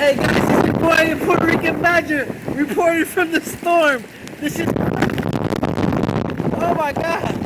Hey guys, it's your boy, the Puerto Rican Badger, reporting from the storm. This is... Oh my god.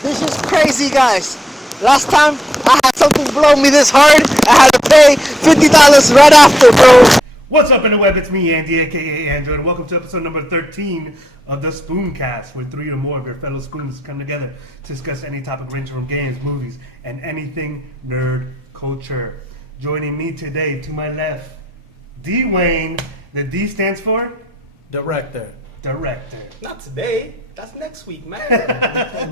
This is crazy, guys. Last time I had something blow me this hard, I had to pay $50 right after, bro. What's up in the web? It's me, Andy, aka Andrew, and welcome to episode number 13 of the Spooncast, where 3 or more of your fellow spoons come together to discuss any topic ranging from games, movies, and anything nerd culture. Joining me today, to my left, D. Wayne. The D stands for? Director. Not today. That's next week, man.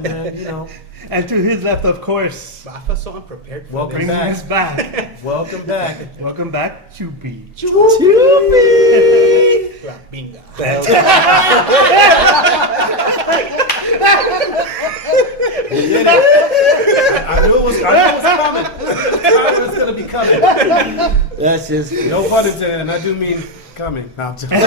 Man, you know. And to his left, of course, But I feel so unprepared for Welcome this. bringing us back. Welcome back. Welcome back, Choopy. Bingo. I knew it was coming. I was going to be coming. That's just... No pun intended, and I do mean coming. No, I'm joking.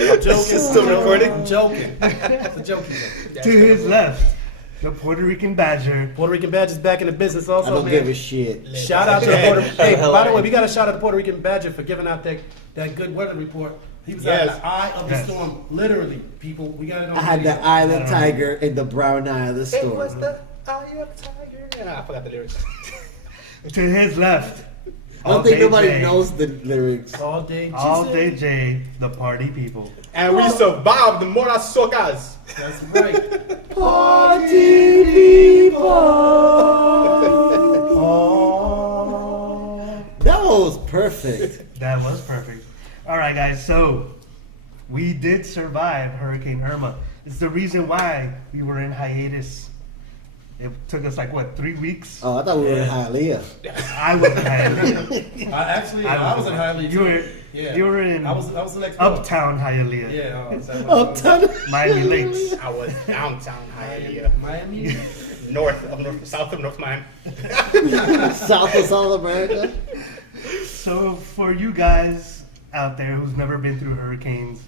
I'm joking. Still recording? I'm joking. It's a joking. To his left, the Puerto Rican Badger. Puerto Rican Badger's back in the business also, I don't man. give a shit. Shout out to the Puerto Rican. Hey, by the way, we got to shout out to Puerto Rican Badger for giving out that good weather report. He was out in the eye of the storm, literally. People, we got it on I had video. the eye of the tiger and the brown eye of the It storm. was the eye of the tiger. I forgot the lyrics. To his left, I don't think All Day nobody J. knows the lyrics. All day, All Jesus. Day J, the party people. And we survived the Mora Socas. That's right. Party people. Oh. That was perfect. That was perfect. All right, guys. So we did survive Hurricane Irma. It's the reason why we were in hiatus. It took us like what, 3 weeks? Oh, I thought we were in Hialeah. I was in hiatus. I was in Hialeah. You were. Yeah. You were in I was the next door. Uptown Hialeah. Yeah. Uptown. Miami Lakes. I was downtown Hialeah. Miami. South of North Miami. South of South America. So for you guys out there who's never been through hurricanes,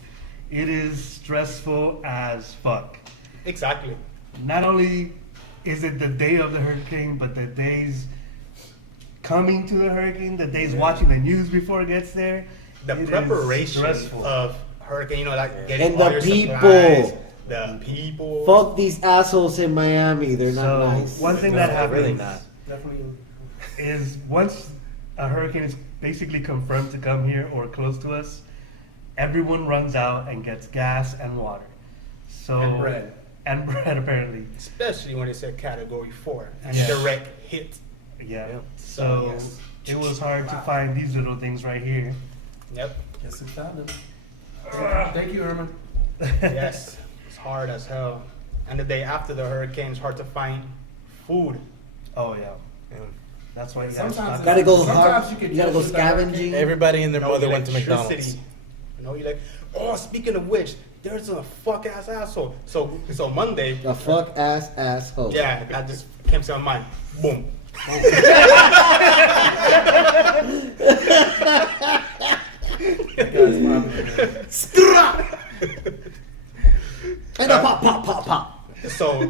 it is stressful as fuck. Exactly. Not only is it the day of the hurricane, but the days coming to the hurricane, the days watching the news before it gets there. The it is preparation stressful. of hurricane, like getting And all the your people. supplies. The people. Fuck these assholes in Miami. They're not So nice. one thing that happens really not. Definitely. is once a hurricane is basically confirmed to come here or close to us, everyone runs out and gets gas and water. So And bread. And bread, apparently. Especially when it's a category 4 and Yeah. direct hit. Yeah. Yeah. So Yes. it was hard to find these little things right here. Yep. Guess we found them. Thank you, Irma. Yes. It's hard as hell. And the day after the hurricane, it's hard to find food. Oh yeah. That's why you gotta Sometimes stock. Gotta go Sometimes hard. you can You gotta go deal with that scavenging. Everybody and their No mother went to electricity. McDonald's. You know, you're like, oh, speaking of which, there's a fuck ass asshole. So Monday, A fuck ass asshole. yeah, that just came to my mind. Boom. That guy's popular. And a pop, pop, pop, pop. So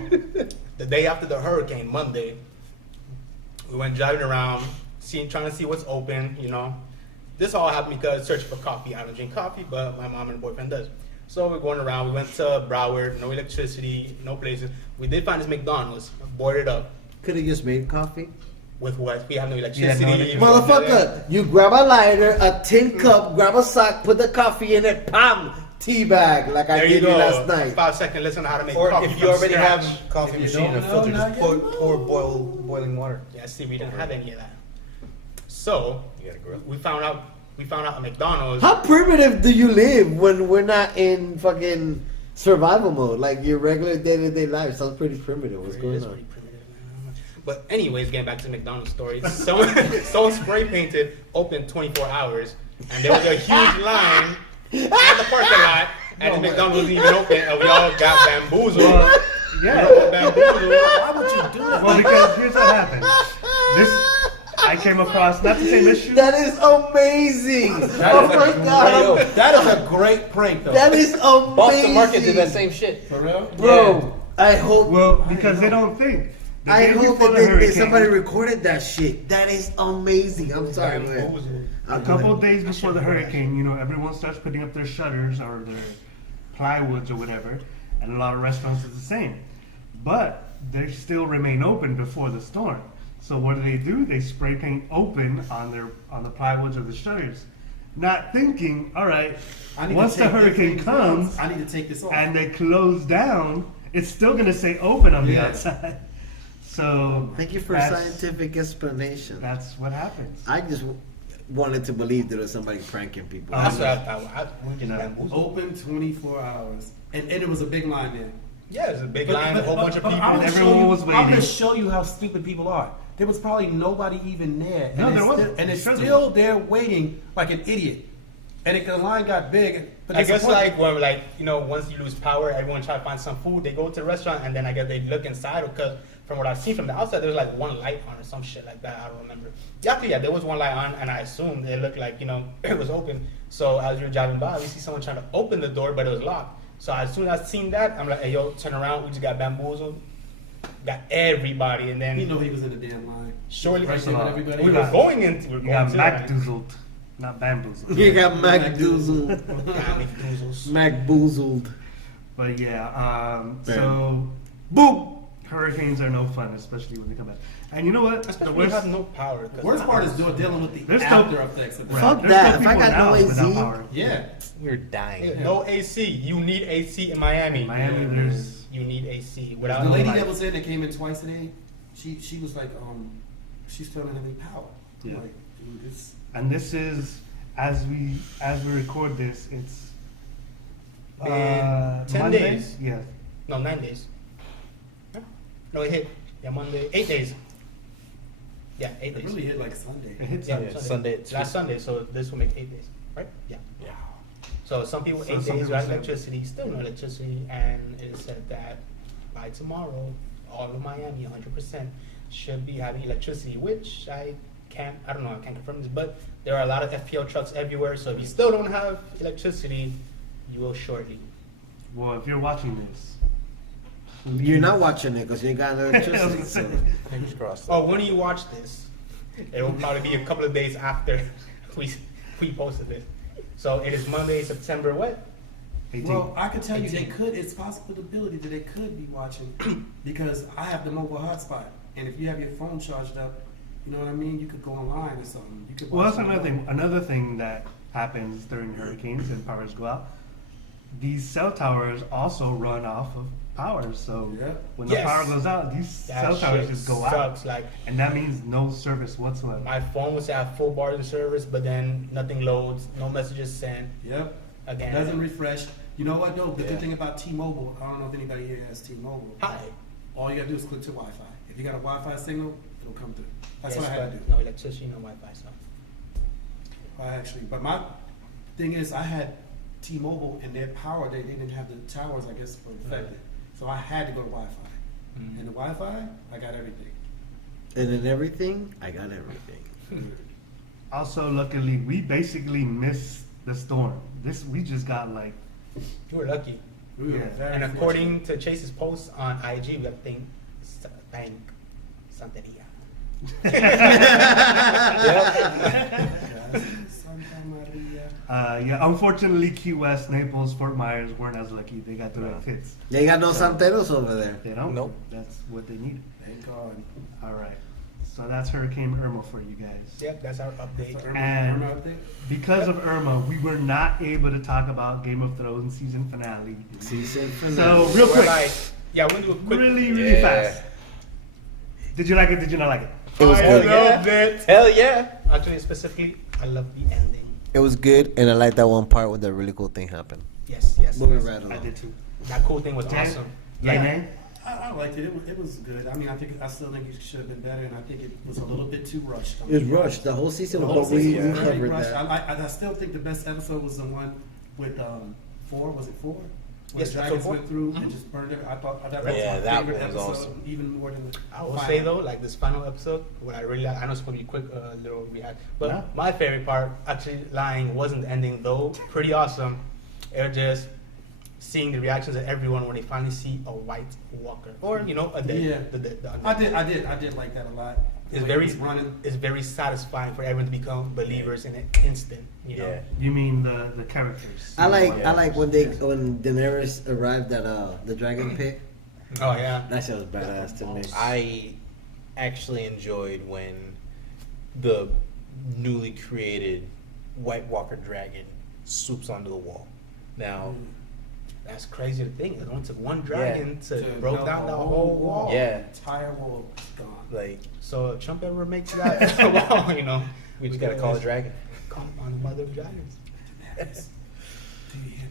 the day after the hurricane, Monday, we went driving around, trying to see what's open, you know. This all happened because searching for coffee. I don't drink coffee, but my mom and boyfriend does. So we're going around. We went to Broward, no electricity, no places. We did find this McDonald's, boarded up. Could have just made coffee. With what? We have no electricity. electricity. Motherfucker, you grab a lighter, a tin cup, grab a sock, put the coffee in it, pam, tea bag like I There you did go. last night. 5 seconds lesson on how to make Or coffee if you from already scratch. have coffee If you machine and a don't filter, know, just now pour, you know. pour boiling water. Yeah, see, we didn't have any of that. So You gotta grill. we found out at McDonald's. How primitive do you live when we're not in fucking survival mode? Like your regular day-to-day life sounds pretty primitive. What's It going is on? pretty primitive, man. But anyways, getting back to the McDonald's story, someone spray painted open 24 hours, and there was a huge line in the parking lot, and the McDonald's wasn't even open, and we all got bamboozled. Yeah. Why would you do that? Well, because here's what happened. I came across not the same issue. That is amazing. Oh my god. That is a great prank, though. That is amazing. Boston Market did that same shit. For real? Bro, I hope. Well, because they don't think. The I day hope before that the hurricane, somebody recorded that shit. That is amazing. I'm sorry, man. a couple of days before the hurricane, you know, everyone starts putting up their shutters or their plywoods or whatever, and a lot of restaurants is the same. But they still remain open before the storm. So what do? They spray paint open on the plywoods or the shutters, not thinking, all right, once the hurricane comes, I need to take this off. and they close down, it's still gonna say open on the outside. So Thank you for a scientific explanation. That's what happens. I just wanted to believe there was somebody pranking people. That's what I thought. We just bamboozled. Open 24 hours. And it was a big line there. Yeah, there's a big line, a whole bunch of people. Everyone was I'm waiting. going to show you how stupid people are. There was probably nobody even there. No, and there it's wasn't. Still, and it's Sure there still there waiting like an idiot. And the line got big. But I there's a guess point- like when once you lose power, everyone try to find some food. They go to the restaurant and then I guess they look inside because from what I've seen from the outside, there's like one light on or some shit like that. I don't remember. Yeah, there was one light on, and I assumed it looked like it was open. So as you're driving by, we see someone trying to open the door, but it was locked. So as soon as I seen that, I'm like, hey yo, turn around. We just got bamboozled. Got everybody, and then You know he was in the damn line. surely Right there with everybody. we were going into. We were You going got to that. McBoozled, not bamboozled. You got McDoozled. Got McBoozles. McBoozled. But yeah, so boom, hurricanes are no fun, especially when they come back. And you know what? Especially when you have no power. 'cause Worst part is dealing with the There's still- after effects of Right. that. Fuck There's that. still If I people got no now without AC. power. Yeah. We were dying. No AC. You need AC in Miami. Miami, there's You need AC. The Without lady light. that was in that came in twice today, she was like, she's telling her power. I'm Yeah. like, dude, this. and this is as we record this, it's In 10 Monday? days. Yeah, No, 9 days. No, it hit. Yeah, Monday. 8 days. Yeah, 8 It days. really hit like Sunday. it hits Yeah, Sunday. Sunday at Last Sunday, so this will make 8 days, right? Yeah. Yeah. So some people So 8 some days people without said- electricity, still no electricity, and it is said that by tomorrow, all of Miami, 100%, should be having electricity, which I can't confirm this, but there are a lot of FPL trucks everywhere, so if you still don't have electricity, you will shortly. Well, if you're watching this, You're not watching it because you ain't got no electricity. So. Fingers crossed. Oh, when you watch this, it will probably be a couple of days after we posted this. So it is Monday, September what? 18. Well, I could tell you 18. they could. It's possibility that they could be watching because I have the mobile hotspot, and if you have your phone charged up, you know what I mean. You could go online or something. You could. Well, watch that's another something. thing. Another thing that happens during hurricanes and powers go out. These cell towers also run off of power. So Yeah. when Yes. the power goes out, these That cell towers shit just go sucks. out, Like and that means no service whatsoever. my phone would say I have full bars of service, but then nothing loads, no messages sent. Yep. Again, Doesn't refresh. You know what though? The Yeah. good thing about T-Mobile, I don't know if anybody here has T-Mobile. Hi. All you gotta do is click to Wi-Fi. If you got a Wi-Fi signal, it'll come through. That's Yes, what I had to but do. no electricity, no Wi-Fi. So But my thing is, I had T-Mobile and their power. They didn't have the towers, I guess, were affected. So I had to go to Wi-Fi. And the Wi-Fi, I got everything. And then everything, I got everything. Also, luckily, we basically missed the storm. We just got like you were lucky. We were Yeah. very And according to Chase's post on IG, we have to thank Santeria. fortunate. Santa Maria. yeah. Unfortunately, Key West, Naples, Fort Myers weren't as lucky. They got direct hits. They got no santeros over there. They don't. Nope. That's what they needed. Thank God. All right. So that's Hurricane Irma for you guys. Yep, that's our update. So Irma, And- Irma update? Because of Irma, we were not able to talk about Game of Thrones season finale. Season So finale. real We're quick, like, yeah, we'll do a quick. really Yeah. fast. Did you like it? Did you not like it? It was I good. loved it. Hell yeah. Actually, specifically, I love the ending. It was good, and I like that one part where the really cool thing happened. Yes, yes. Moving yes. right I along. did too. That cool thing was Jay? awesome. Yeah, Yeah. man. I liked it. It was good. I mean, I still think it should have been better, and I think it was a little bit too rushed. It was rushed. The whole season The was whole but we season was very covered rushed. that. I still think the best episode was the one with 4. Was it 4? Where Yes, the episode dragons 4. went through and just burned it. I thought that was Yeah, my that favorite one was episode, awesome. even more than the I will final. say though, like this final episode, what I really like, I know it's gonna be quick, little react, but Yeah. my favorite part, actually lying, wasn't the ending though. Pretty awesome. It was just seeing the reactions of everyone when they finally see a White Walker, or you know, a dead. Yeah. The I did like that a lot. The It's way very, he was running. it's very satisfying for everyone to become believers in an instant. You know. Yeah. You mean the characters? I like Yeah. when Daenerys arrived at the dragon pit. Oh yeah. That shit was badass to me. I actually enjoyed when the newly created White Walker dragon swoops onto the wall. Now, That's crazy to think. It only took one dragon to broke melt down the the whole wall. Yeah. Entire wall was gone. like, So if Trump ever makes that wall, you know, we just gotta call the dragon. Call him on the mother of dragons. Do you hear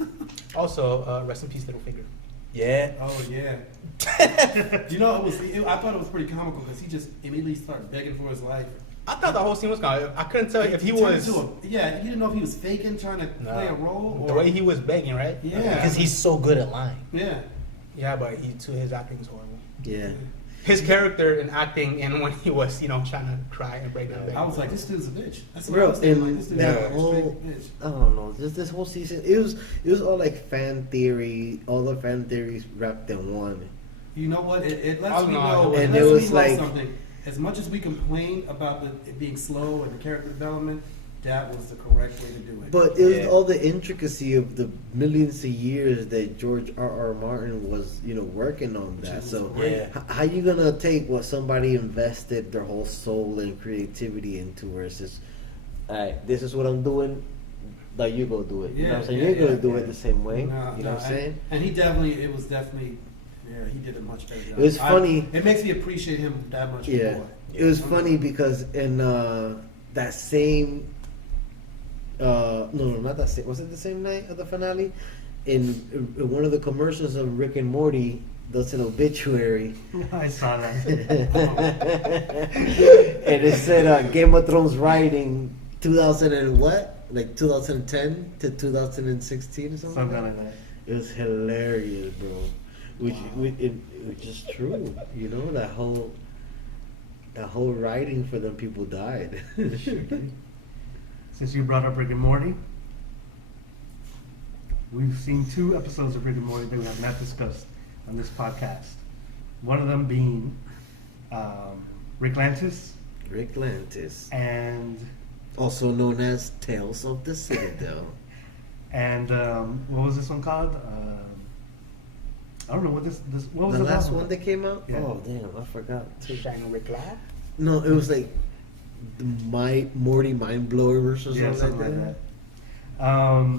me? Also, rest in peace, Littlefinger. Yeah. Oh yeah. You know, I thought it was pretty comical because he just immediately started begging for his life. I thought the whole scene was kind of. I couldn't tell if he turned was. into yeah, he didn't know if he was faking, trying to play a role, or The way he was begging, right? Yeah. Because he's so good at lying. yeah. Yeah, but his acting is horrible. Yeah. His character in acting and when he was, you know, trying to cry and break down. I was like, this dude's a bitch. That's what Bro, I was thinking. and Like, this dude's that a whole straight bitch. I don't know, this whole season it was all like fan theory, all the fan theories wrapped in one. You know what? It lets Oh, me no, know. and It it lets was me know like- something. As much as we complain about it being slow and the character development, that was the correct way to do it. But it was Yeah. all the intricacy of the millions of years that George R.R. Martin was, working on that. Which is So great. Yeah. how you gonna take what somebody invested their whole soul and creativity into versus, all right, this is what I'm doing, now you go do it. You know what I'm saying? You're gonna do it the same way. No, you know what I'm saying? And he did a much better job. It was funny. It makes me appreciate him that much Yeah. more. It was funny because in that same no, not that same. Was it the same night of the finale? In one of the commercials of Rick and Morty, does an obituary, I saw that. and it said Game of Thrones writing 2000 and what? Like 2010 to 2016 or something. Something like that. It was hilarious, bro. Which is true. That whole writing for them people died. Since you brought up Rick and Morty, we've seen 2 episodes of Rick and Morty that we have not discussed on this podcast. One of them being Rick Lantis Rick Lantis, and also known as Tales of the Citadel. what was this one called? I don't know what this what was The the last last one that came out? Yeah. Oh damn, I forgot. Shining Rick Lab. No, it was like my Morty Mind Blower or something, Yeah, something like that.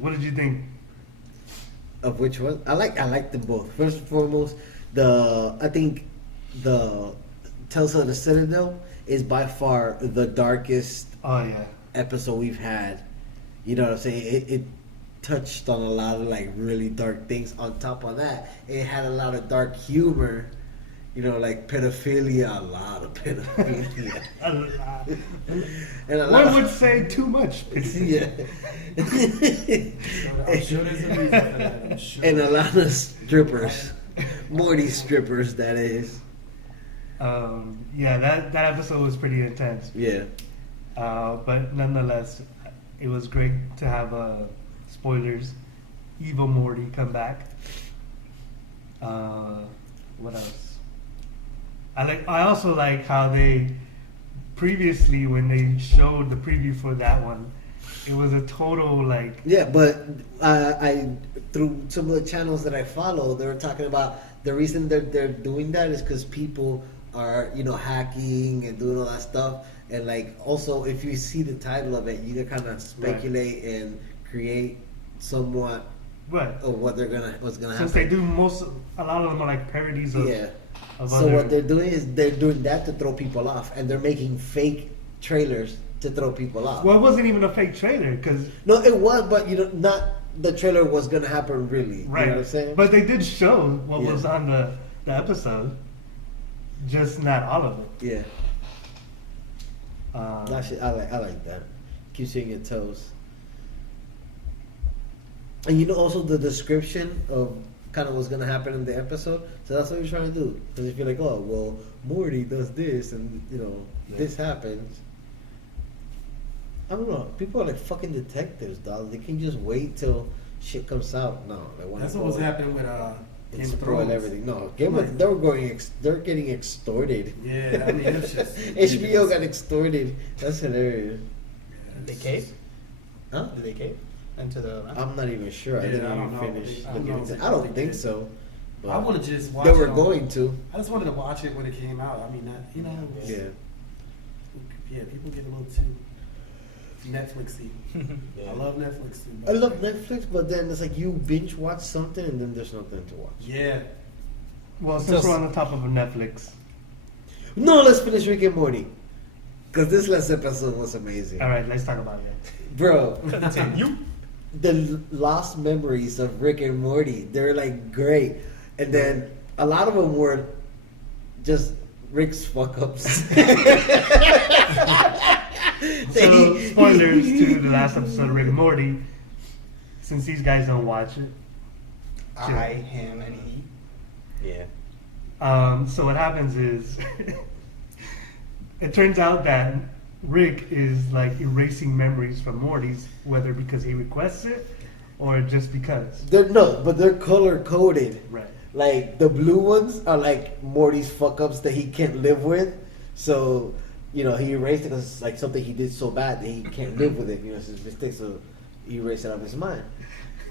What did you think? Of which one? I like them both. First and foremost, I think the Tales of the Citadel is by far the darkest Oh yeah, episode we've had. You know what I'm saying? It touched on a lot of like really dark things. On top of that, it had a lot of dark humor. Like pedophilia, a lot of pedophilia, and a lot one of, would say too much. yeah, I'm sure there's a reason for that. I'm sure. and a lot of strippers, Morty strippers. That is, Yeah, that episode was pretty intense. yeah. But nonetheless, it was great to have spoilers. Evil Morty come back. What else? I also like how they previously, when they showed the preview for that one, it was a total like Yeah, but I through some of the channels that I follow, they were talking about the reason they're doing that is because people are hacking and doing all that stuff, and like also if you see the title of it, you can kind of speculate and create somewhat what. of what's gonna Since happen. they do a lot of them are like parodies of. Yeah. Of So other, what they're doing is they're doing that to throw people off, and they're making fake trailers to throw people off. Well, it wasn't even a fake trailer because No, it was, but not the trailer was gonna happen really. right. You know what I'm saying? But they did show what Yeah. was on the episode, just not all of it. yeah. Um, That shit, I like that. Keeps you on your toes. And you know also the description of kind of what's gonna happen in the episode. So that's what you're trying to do. Because if you're like, oh well, Morty does this, and this happens. I don't know. People are like fucking detectives, dog. They can just wait till shit comes out. No, they want. That's what was happening with Game of spoil Thrones. everything. No, they're getting extorted. Yeah, I mean, it's just HBO got extorted. That's hilarious. They cave? Huh? Did they cave? Into the. I'm not even sure. I Yeah, didn't I even don't know. finish I don't looking know into it. if I don't they think did. so. but I want to just watch. They were it on- going to. I just wanted to watch it when it came out. I mean, Yeah. Yeah, people get a little too Netflixy. Yeah. I love Netflix too. I love Netflix, but then it's like you binge watch something and then there's nothing to watch. Yeah. Well, since Just- we're on the top of Netflix, No, let's finish Rick and Morty. Because this last episode was amazing. all right, let's talk about it. Bro, Continue. the lost memories of Rick and Morty, they're like great. And then a lot of them were just Rick's fuck ups. So, spoilers to the last episode of Rick and Morty. Since these guys don't watch it, I, him, and he. Yeah. so what happens is, it turns out that Rick is like erasing memories from Morty's, whether because he requests it or just because. They're color coded. Right. Like the blue ones are like Morty's fuck ups that he can't live with. So, he erased it because it's like something he did so bad that he can't live with it. It's his mistake, so he erased it out of his mind.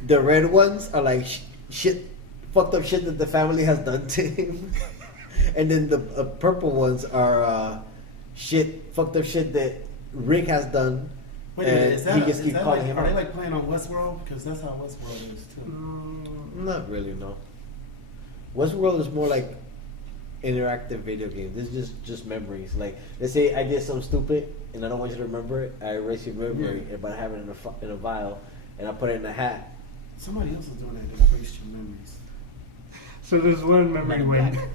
The red ones are like shit, fucked up shit that the family has done to him. And then the purple ones are fucked up shit that Rick has done. Wait a minute, and is that, he just is keeps that calling like, him are they out. like playing on Westworld? Because that's how Westworld is too. Not really, no. Westworld is more like interactive video games. This is just memories. Like, let's say I did something stupid and I don't want you to remember it. I erase your memory by having it in a vial and I put it in a hat. Somebody else is doing that to erase your memories. So there's one memory Men in when Black.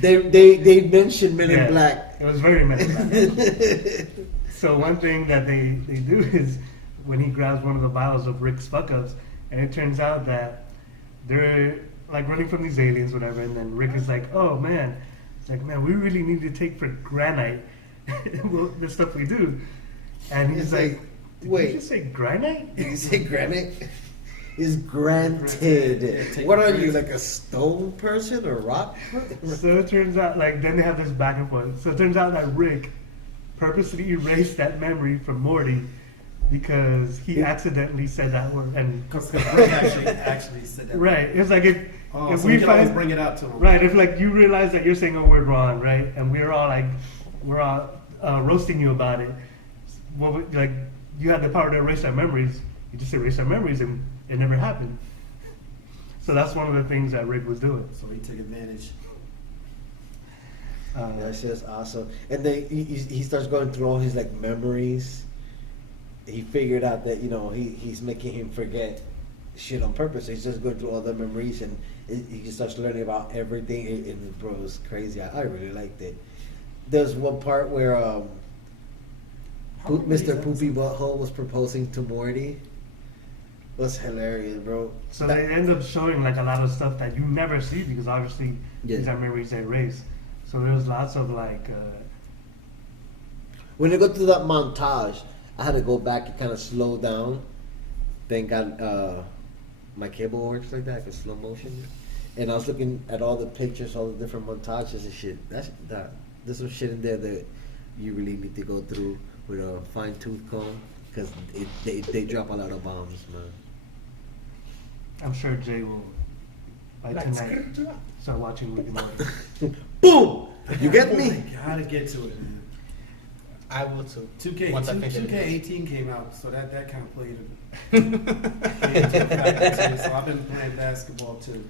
They mentioned Men Yeah, in Black. It was very Men in Black. So one thing that they do is when he grabs one of the vials of Rick's fuck ups, and it turns out that they're like running from these aliens, whatever, and then Rick is like, "Oh man," it's like, "Man, we really need to take for granite the stuff we do," and he's It's like, like, "Did wait. you just say granite?" Did you say granite? Is granted. Yeah, take What it are for you, granted. like a stone person or rock? So it turns out, like, then they have this back and forth. So it turns out that Rick purposely erased that memory from Morty because he accidentally said that word. And Because Rick actually said that. right, it's like if So we we can always find bring it out to him. right, if like you realize that you're saying a word wrong, right, and we're all roasting you about it. Well, like you had the power to erase our memories. You just erase our memories, and it never happened. So that's one of the things that Rick was doing. So he took advantage. That's just awesome. And then he starts going through all his like memories. He figured out that he's making him forget shit on purpose. So he's just going through all the memories, and he just starts learning about everything. And bro, it was crazy. I really liked it. There's one part where Mr. Poopy Butthole was proposing to Morty. It was hilarious, bro. So they end up showing like a lot of stuff that you never see because obviously Yeah. these are memories they erase. So there's lots of like When they go through that montage, I had to go back and kind of slow down. Thank God my cable works like that, like slow motion. And I was looking at all the pictures, all the different montages and shit. There's some shit in there that you really need to go through with a fine tooth comb because they drop a lot of bombs, man. I'm sure Jay will by tonight start watching Rick and Morty. Boom! You get me? Gotta get to it, man. I will too. 2K, Once I finish it. 2K18 came out, so that kind of played it. So I've been playing basketball too.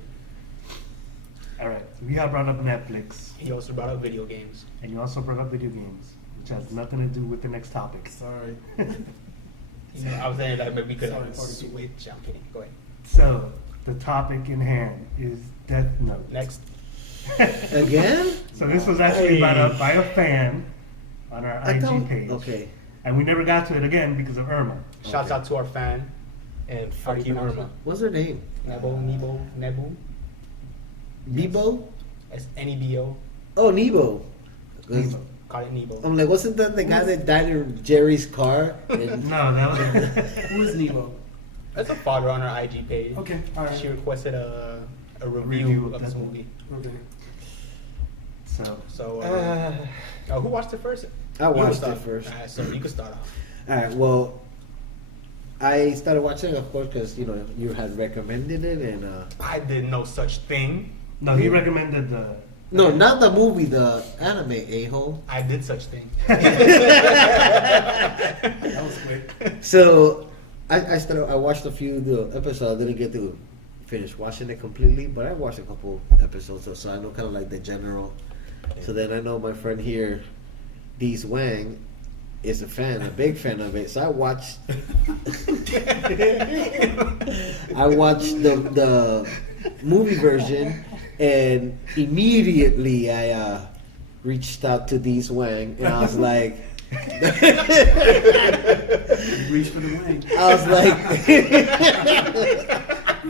All right, we have brought up Netflix, He also brought up video games. and you also brought up video games, which has nothing to do with the next topic. Sorry. I was saying that maybe we could Sorry, party switch. I'm kidding. Go ahead. So the topic in hand is Death Note. Next. Again? So this was actually brought up by a fan on our IG page. Okay. And we never got to it again because of Irma. Shouts out to our fan. And How do fuck you you, pronounce Irma. What's her name? Nebu. Nebo? It's Nebo. Oh, Nebo. 'Cause Nebo. Call it Nebo. I'm like, wasn't that the guy that died in Jerry's car? And No, that was. Who is Nebo? That's a follower on our IG page. Okay, all right. She requested a review Review of of this that movie. Okay. So, So, who watched it first? I You watched start. it first. Alright, so you can start off. All right. Well, I started watching, of course, because you had recommended it, and I did no such thing. no, he recommended the. no, not the movie, the anime, a-hole. I did such thing. That was quick. So I watched a few of the episodes. I didn't get to finish watching it completely, but I watched a couple episodes, so I know kind of like the general. So then I know my friend here, Deez Wang, is a big fan of it. So I watched. I watched the movie version, and immediately I reached out to Deez Wang, and I was like. You reached for the wing. I was like,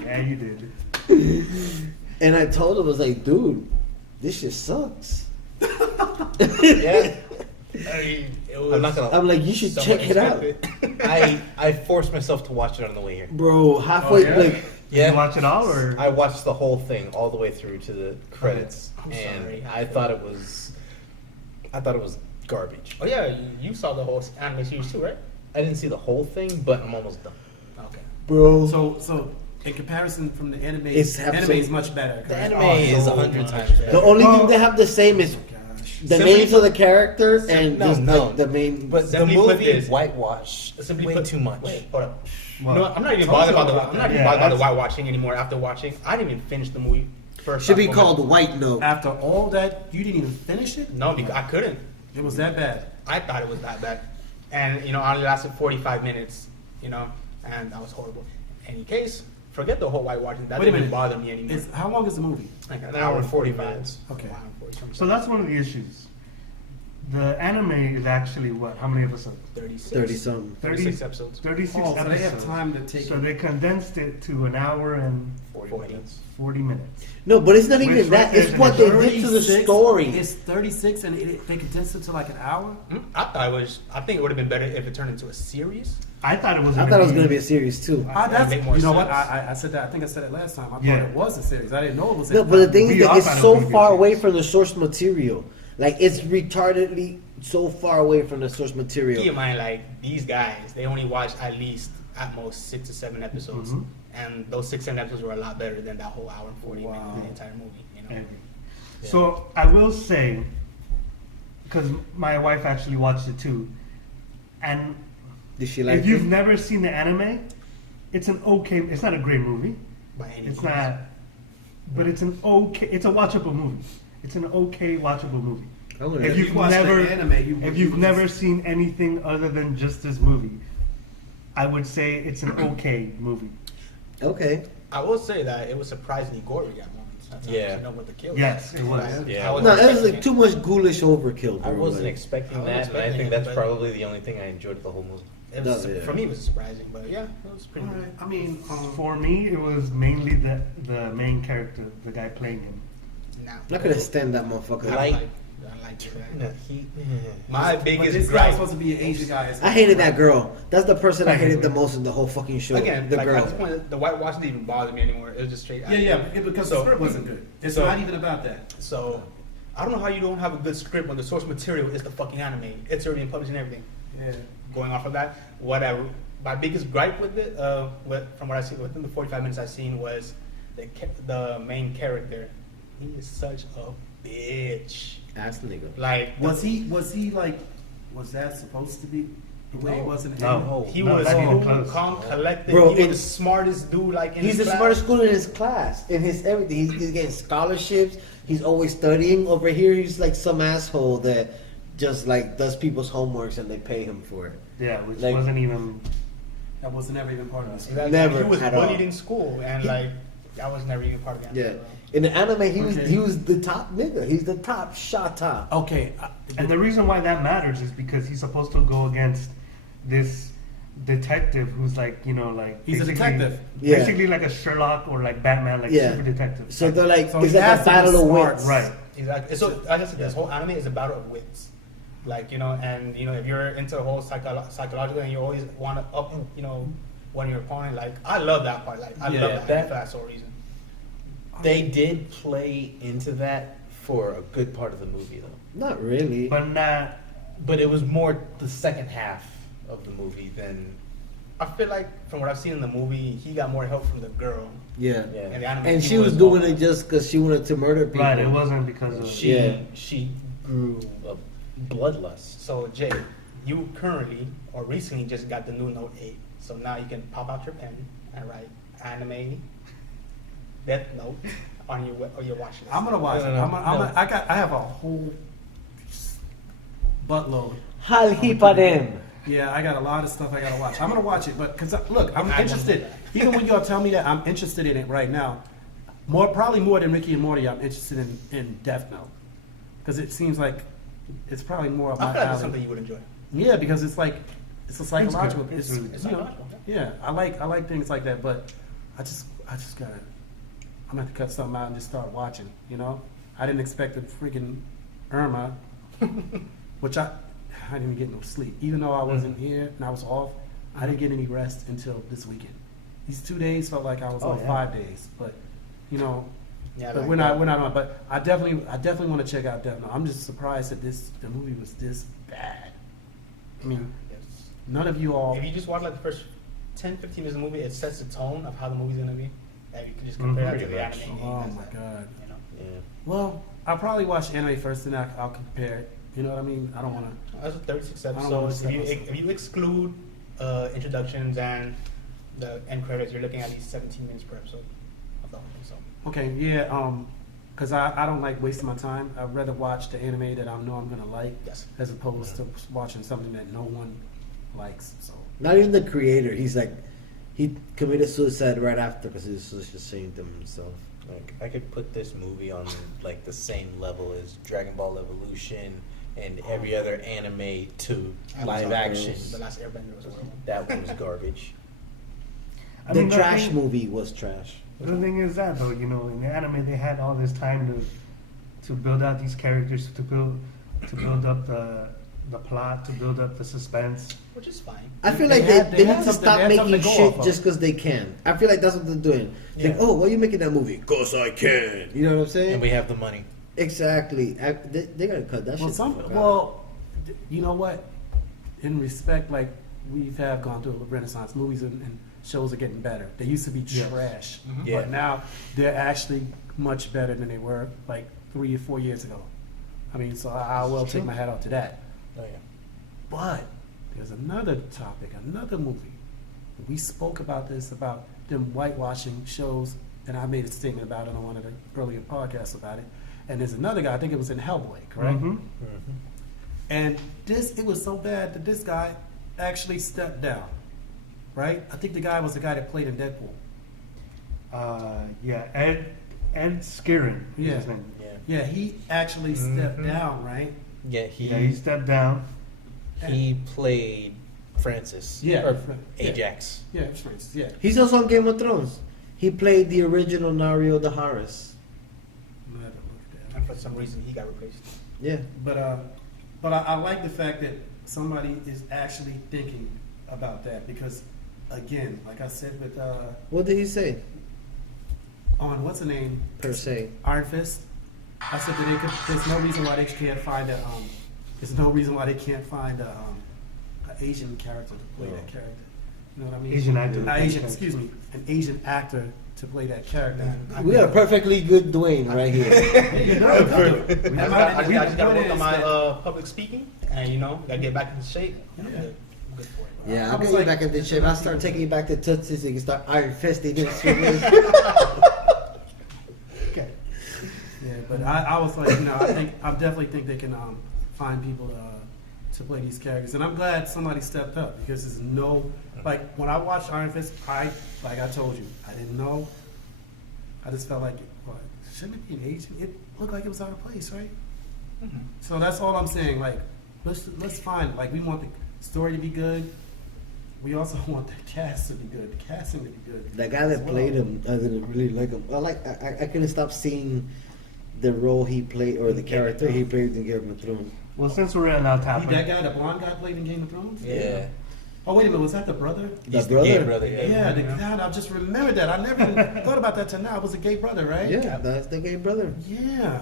Yeah, you did. and I told him, I was like, dude, this shit sucks. Yeah. I mean, it was I'm not gonna. I'm like, you should somewhat check it out, expected. I forced myself to watch it on the way here. bro. Halfway, Oh, yeah? like, Did Yeah. you watch it all, or? I watched the whole thing all the way through to the credits, I'm and sorry. I thought it was garbage. Oh yeah, you saw the whole anime series too, right? I didn't see the whole thing, but I'm almost done. Okay. bro. So in comparison from the anime, It's anime absolute- is much better. The correct? anime is 100 times The better. only Well- thing they have the same is Gosh. the Simply names of the characters and no, just no. the main. But the Simply put movie this- whitewash Simply way put- too much. Wait, hold up. Well, No, I'm not even Talk bothered about about I'm not even that. bothered about the Yeah, white watching anymore. After watching, I didn't even finish the movie first. should be off. called White Note. After all that, you didn't even finish it. No, because I couldn't. It was that bad. I thought it was that bad, and it only lasted 45 minutes. And that was horrible. In any case, forget the whole white watching. That Wait a didn't even minute. bother me anymore. How long is the movie? Like an hour and 40 minutes. Okay. An hour and 40 something. So that's one of the issues. The anime is actually what? How many episodes? 36. 30 something. 36 episodes. 36 Oh, so episodes. they have time to take So it. they condensed it to an hour and 40 minutes. 40 minutes. No, but it's not even Which that. right It's there what is they did to the 36 story. It's 36, and they condensed it to like an hour. I think it would have been better if it turned into a series. I thought it was. I thought it was gonna be a series too. That's, make more you know what? sense. I said that. I think I said it last time. I Yeah. thought it was a series. I didn't know it was. No, but the thing is We that all it's thought it so was gonna be far a away series. from the source material. Like it's retardedly so far away from the source Keep in material. mind, like these guys, they only watch at least at most 6 to 7 episodes, Mhm. and those 6 7 episodes were a lot better than that whole hour and 40 Wow. minutes of the entire movie. I agree. So I will say, because my wife actually watched it too, and Did she like if you've it? never seen the anime, it's an okay. It's not a great movie. By any It's means. not, but it's an okay. It's a watchable movie. It's an okay watchable movie. I'm gonna- If you you've watched the never, anime, if you've never seen anything other than just this movie, I would say it's an okay movie. Okay. I will say that it was surprisingly gory at moments. That's Yeah. with the kills. Yes, it was. Yeah. I wasn't No, it was expecting like too much ghoulish overkill, bro. I wasn't Like, expecting I wasn't that, and I expecting think it, that's but- probably the only thing I enjoyed the whole movie. It was, No, yeah. For me, it was surprising, but yeah, it was pretty All good. right. I mean, For me, it was mainly the main character, the guy playing him. Now, I couldn't stand that motherfucker. I Like- like it. No, he. My but biggest this guy's gripe. supposed to be an Asian guy. I hated that girl. That's the person I hated the most in the whole fucking show. Again, the like girl. at this point, the whitewash didn't even bother me anymore. It was just straight. Yeah, because the So- script wasn't good. It's so- not even about that. So, I don't know how you don't have a good script when the source material is the fucking anime. It's already been published and everything. Yeah. Going off of that, whatever. My biggest gripe with it, from what I see within the 45 minutes I've seen, was the main character. He is such a bitch. Ass nigga. Like Was he like? Was that supposed to be the way No. it was in the No. anime? he No, was not even cool, close. calm, collected. Bro, he was in- the smartest dude. Like in He's his the class. smartest student in his class, in his everything. He's getting scholarships. He's always studying. Over here, he's like some asshole that just like does people's homeworks and they pay him for it. Yeah, which Like- wasn't even. That was never even part of the script. Exactly. Never He was at bullied all. in school, and like that was never even part of the Yeah, anime. in the anime, he Okay. was the top nigga. He's the top shot. Okay. And the reason why that matters is because he's supposed to go against this detective who's like, you know, like He's a basically- detective. Yeah. Basically like a Sherlock or like Batman, like Yeah. super detective. So they're like, So it's he like has a to be battle of smart. wits. Right. Exactly. So I guess this whole anime is a battle of wits. Like, you know, and you know, if you're into the whole psychological and you always want to up, you know, one of your opponent, like I love that part. Like I Yeah, love that, that- for that sole reason. They did play into that for a good part of the movie, though. Not really. But not. But it was more the second half of the movie than. I feel like from what I've seen in the movie, he got more help from the girl. Yeah. Yeah. And the anime. And he she was doing it just because she wanted to murder people. Right, it wasn't because of. She grew a bloodlust. So Jay, you currently or recently just got the new Note 8. So now you can pop out your pen and write anime Death Note on your watch list. I'm gonna watch No, it. no, no. I have a whole buttload. Hal Hipadem. Yeah, I got a lot of stuff I gotta watch. I'm gonna watch it, but because look, I'm I interested. won't Even when y'all tell me that, I'm interested in it right now. Probably more than Ricky and Morty. I'm interested in Death Note because it seems like it's probably more of I my feel like it's alley. something you would enjoy. Yeah, because it's like it's a psychological. It's It's, really good. It's you know, psychological. yeah, I like things like that, but I just gotta. I'm gonna have to cut something out and just start watching. You know, I didn't expect the freaking Irma, which I didn't even get no sleep. Even though I wasn't here and I was off, I didn't get any rest until this weekend. These 2 days felt like I was on 5 days, but you know, Yeah, but like we're that. not on. But I definitely want to check out Death Note. I'm just surprised that the movie was this bad. I mean, Yes. none of you all. If you just watch like the first 10, 15 minutes of the movie, it sets the tone of how the movie's gonna be. And you can just compare that to Pretty the much. anime. Oh and my that's god. You know, Yeah. Well, I'll probably watch anime first, and I'll compare it. You know what I mean? I don't want to. that's 36 I don't wanna episodes. set If myself. you exclude introductions and the end credits, you're looking at least 17 minutes per episode of the whole thing. So Okay, yeah, because I don't like wasting my time. I'd rather watch the anime that I know I'm gonna like, yes, as opposed to watching something that no one likes. So Not even the creator. He's like, he committed suicide right after because he was just ashamed of himself. Like I could put this movie on like the same level as Dragon Ball Evolution and every other anime to live action. the last Airbender was a well. That one was garbage. I The mean, trash thing- movie was trash. The thing is that though, you know, in the anime they had all this time to build out these characters, to build up the plot, to build up the suspense. Which is fine. I feel They like had- they they need had to something- stop they had something making to go shit off of. just because they can. I feel like that's what they're doing. It's like, Yeah. oh, why are you making that movie? Cause I can. You know what I'm saying? And we have the money. Exactly. They gotta cut that well, shit. the fuck out. well, you know what? In respect, like we have gone through a renaissance. Movies and shows are getting better. They used to be Yes. trash, Yeah. but now they're actually much better than they were like 3 or 4 years ago. I mean, so I will take my hat off to that. Oh yeah. But there's another topic, another movie. We spoke about this, about them whitewashing shows, and I made a statement about it on one of the earlier podcasts about it. And there's another guy, I think it was in Hellboy, correct? Mhm. Mm-hmm. And it was so bad that this guy actually stepped down, right? I think the guy was the guy that played in Deadpool. Yeah, Ed Skirrin. is Yeah. his name. Yeah. Yeah, he actually stepped Mhm. down, right? Yeah. Yeah, he stepped down. He played Francis. Yeah. Or Yeah. Ajax. Yeah, it's Francis, yeah. He's also on Game of Thrones. He played the original Nario the Harris. I'm gonna have to look at that. And for some reason, he got replaced. Yeah. But I like the fact that somebody is actually thinking about that because, again, like I said with What did he say? on what's the name, Per se. Iron Fist, I said that there's no reason why they can't find an Asian character to play that character. You know what I mean? Asian actor. An Asian actor to play that character. We got a perfectly good Dwayne right here. You know, I just gotta work on my that- public speaking, and you know, gotta get back into shape. And I'm Yeah. good. I'm good for it. Yeah, I I'll was get you like- back in this shape. I'll start taking you back to Tootsie so you can start iron fisting this. Okay. Yeah, but I was like, you know, I definitely think they can find people to play these characters, and I'm glad somebody stepped up because there's no, like when I watched Iron Fist, like I told you, I didn't know. I just felt like, what, shouldn't it be an Asian? It looked like it was out of place, right? Mhm. So that's all I'm saying. Like, let's find, like, we want the story to be good. we also want the cast to be good. The casting to be good. The guy as that well. played him, I didn't really like him. I couldn't stop seeing the role he played or the character he played in Game of Thrones. Well, since we're on that He, topic, that guy, the blonde guy, played in Game of Thrones. Yeah. Oh wait a minute, was that the brother? He's The the gay brother? brother. Yeah, the God, I just remembered that. I never even thought about that till now. It was a gay brother, right? Yeah, that's the gay brother. Yeah.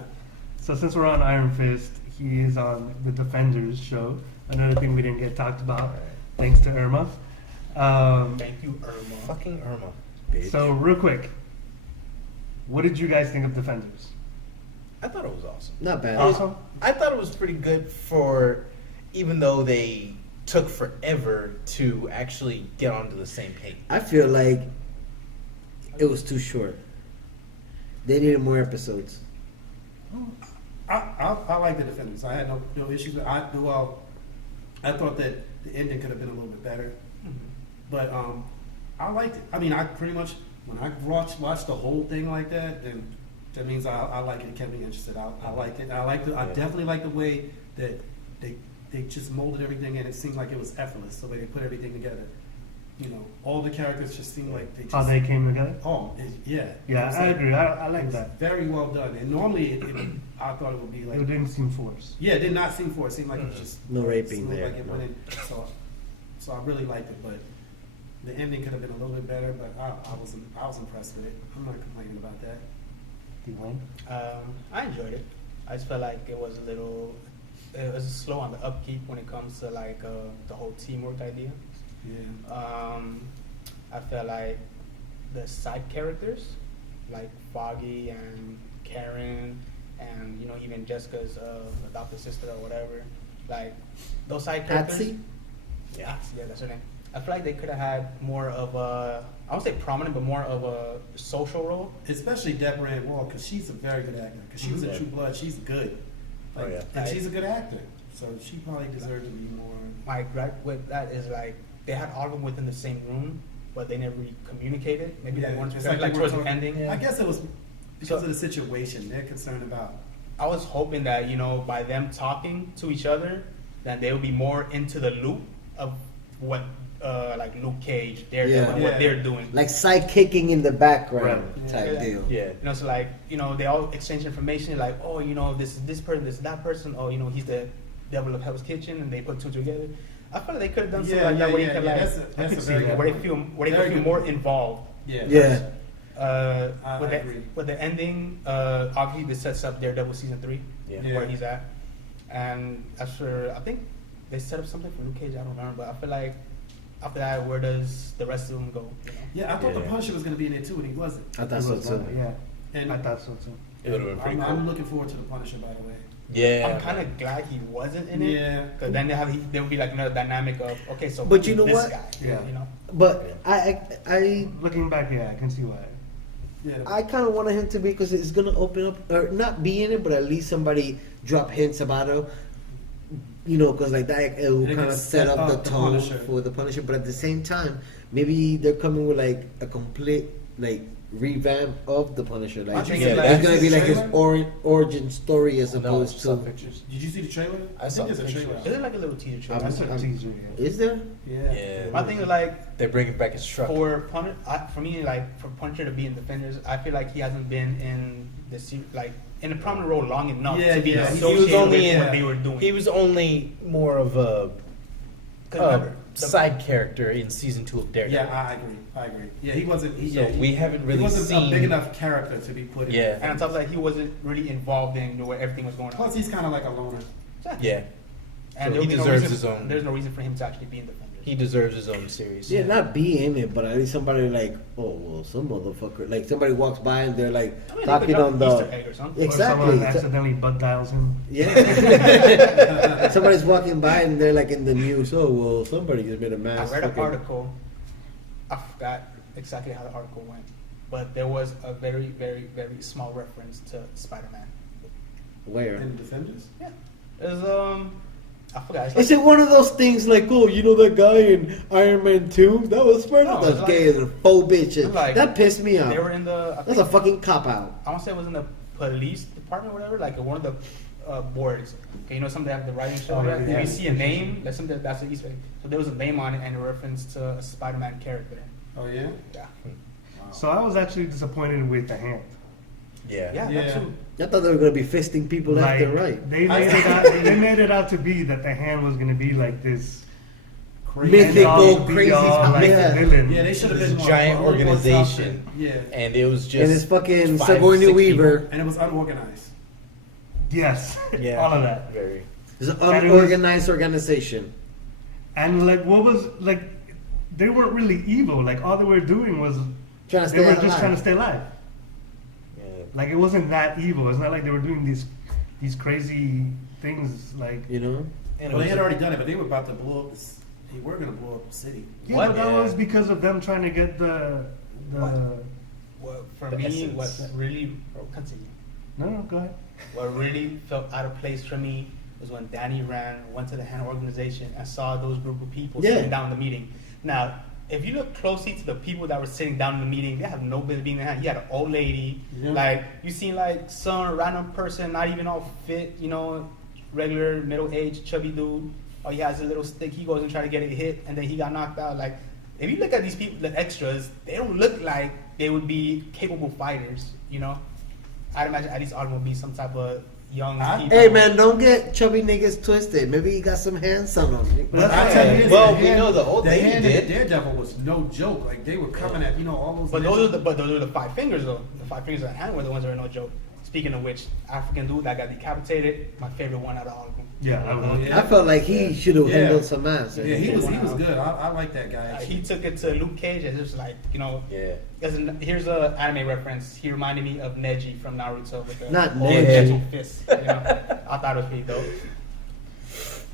so since we're on Iron Fist, he is on the Defenders show. Another thing we didn't get talked about, thanks to Irma. Thank you, Irma. Fucking Irma. Bitch. So real quick, what did you guys think of Defenders? I thought it was awesome. Not bad. Awesome. I thought it was pretty good for, even though they took forever to actually get onto the same page. I feel like it was too short. They needed more episodes. I like the Defenders. I had no issues with. I thought that the ending could have been a little bit better, but I liked it. I mean, I pretty much when I watched the whole thing like that, then that means I like it. It kept me interested. I liked it. I definitely like the way that they just molded everything, and it seemed like it was effortless. The way they put everything together. You know, all the characters just seemed like they just. How they came together? Yeah. Yeah, I agree. I like It was that. very well done. And normally, I thought it would be like. It didn't seem forced. Yeah, it did not seem forced. It seemed like it was just No raping smooth, there, Like it no. went in. So I really liked it, but the ending could have been a little bit better. But I was impressed with it. I'm not complaining about that. Dwayne? I enjoyed it. I just felt like it was slow on the upkeep when it comes to like the whole teamwork idea. Yeah. I felt like the side characters, like Foggy and Karen, and even Jessica's adopted sister or whatever, like those side characters. Patsy? Yeah, that's her name. I feel like they could have had more of a, I won't say prominent, but more of a social role. Especially Deborah Ann Wall, because she's a very good actor. Because she was in Yeah. True Blood, she's good. Oh, yeah. And she's a good actor, so she probably deserved to be more. My gripe with that is like they had all of them within the same room, but they never really communicated. Maybe that Yeah, one it's like they towards were the ending. I guess it was because So- of the situation. They're concerned about. I was hoping that by them talking to each other, that they would be more into the loop of what like Luke Cage, Daredevil, Yeah. what they're doing. Like sidekicking in the background Right. type Yeah. deal. Yeah. So like they all exchange information like, oh, this is this person, this is that person. Oh, he's the devil of Hell's Kitchen, and they put two together. I feel like they could have done something like that where you could like That's a see very that. good. where they Very feel good. more involved. Yeah. Yeah. I With agree. the ending, obviously this sets up Daredevil season 3, Yeah. Yeah. where he's at, and I think they set up something for Luke Cage. I don't remember, but I feel like after that, where does the rest of them go? Yeah, I thought the Yeah. Punisher was going to be in it too, and he wasn't. I thought so too. Yeah, And I thought so too. It would have been pretty I'm cool. looking forward to the Punisher, by the way. Yeah. I'm kind of glad he wasn't in it. Yeah. Because then there would be like another dynamic of, okay, so But who's you know this what? guy? Yeah. But I Looking back, yeah, I can see why. Yeah. I kind of wanted him to be because it's gonna open up or not be in it, but at least somebody drop hints about it. Because like that it will They kind could of set up the the tone Punisher. for the Punisher. But at the same time, maybe they're coming with like a complete like revamp of the Punisher. I Like think it's it's gonna be like his trailer. origin story as No, opposed saw to. pictures. Did you see the trailer? I saw think the there's a pictures. Is trailer. it like a little teaser trailer? That's a I'm- teaser, yeah. Is there? Yeah. Yeah. My thing is like, They're bringing back his truck. for me, like for Punisher to be in Defenders, I feel like he hasn't been in the like in a prominent role long enough Yeah, to be yeah. He was associated only with in- what they were doing. He was only more of a 'Cause remember, the- side character in season 2 of Daredevil. Yeah, I agree. Yeah, he wasn't. So we haven't really he wasn't seen- a big enough character to be put in. Yeah. And on top of that, he wasn't really involved in where everything was going on. Plus, he's kind of like a loner. Yeah. And So there he would be deserves reason, his own- There's no reason for him to actually be in Defenders. He deserves his own series. Yeah, not be in it, but at least somebody like, oh well, some motherfucker like somebody walks by and they're like I mean, they talking could drop on an the Easter egg or something. Or exactly. someone accidentally butt dials him. Yeah. Somebody's walking by and they're like in the news. Oh well, somebody just made a I mass. read an fucking- article. I forgot exactly how the article went, but there was a very, very, very small reference to Spider-Man. Where? In Defenders? Yeah, it was I forgot. It's Is like, it one of those things like, oh, you know that guy in Iron Man 2? That was Spider-Man. No, That's it's gay as a faux bitches. like- that pissed me they were off. in the. I That's think, a fucking cop out. I want to say it was in the police department, or whatever. Like one of the boards. Okay, you know some that have the writing show. Oh, Right? yeah. If you see a name, that's something that's an Easter egg. So there was a name on it and a reference to a Spider-Man character. Oh yeah. Yeah. So I was actually disappointed with the hand. Yeah. Yeah, Yeah. that too. I thought they were gonna be fisting people left Like, and right. They made it out to be that the hand was gonna be like this Crazy. Mythical, end-all, crazy, be-all, like yeah. villain. Yeah, they should have This been more giant more organization. something. Yeah, And it was just. And it's fucking 5, Sigourney 6 Weaver. people. and it was unorganized. Yes, Yeah. all of that. Very. It's an And it was- unorganized organization. And like, what was like? They weren't really evil. Like all they were doing was Trying to they stay were alive. just trying to stay alive. Yeah. Like it wasn't that evil. It's not like they were doing these crazy things. Like You know? And it Well, they was had already done it, but they were about to blow up. They were gonna blow up the city. yeah, What? but that Yeah. was because of them trying to get the. What for The me, essence. what really continue. No, go ahead. What really felt out of place for me was when Danny went to the hand organization and saw those group of people Yeah. sitting down in the meeting. Now, if you look closely to the people that were sitting down in the meeting, they have no business being in the hand. You had an old lady, Yeah. like you seen like some random person, not even all fit, you know, regular middle-aged chubby dude. All he has is a little stick. He goes and try to get it hit, and then he got knocked out. Like, if you look at these people, the extras, they don't look like they would be capable fighters. You know, I'd imagine at least Autumn would be some type of young. people. Hey man, don't get chubby niggas twisted. Maybe he got some hands on him. But that's I why- tell you this, Well, the we hand- know the old lady hand did. in the Daredevil was no joke. Like they were coming at all those. But ninjas. those are the 5 fingers though. The 5 fingers of the hand were the ones that are no joke. Speaking of which, African dude that got decapitated, my favorite one out of all of them. Yeah, I would. Yeah. I felt like he should have Yeah. handled some ass. Yeah, he was good. I like that guy. Actually. He took it to Luke Cage and just like, you know, Yeah. here's a anime reference. He reminded me of Neji from Naruto with the Not old Neji. gentle fist. You know, I thought it was pretty dope.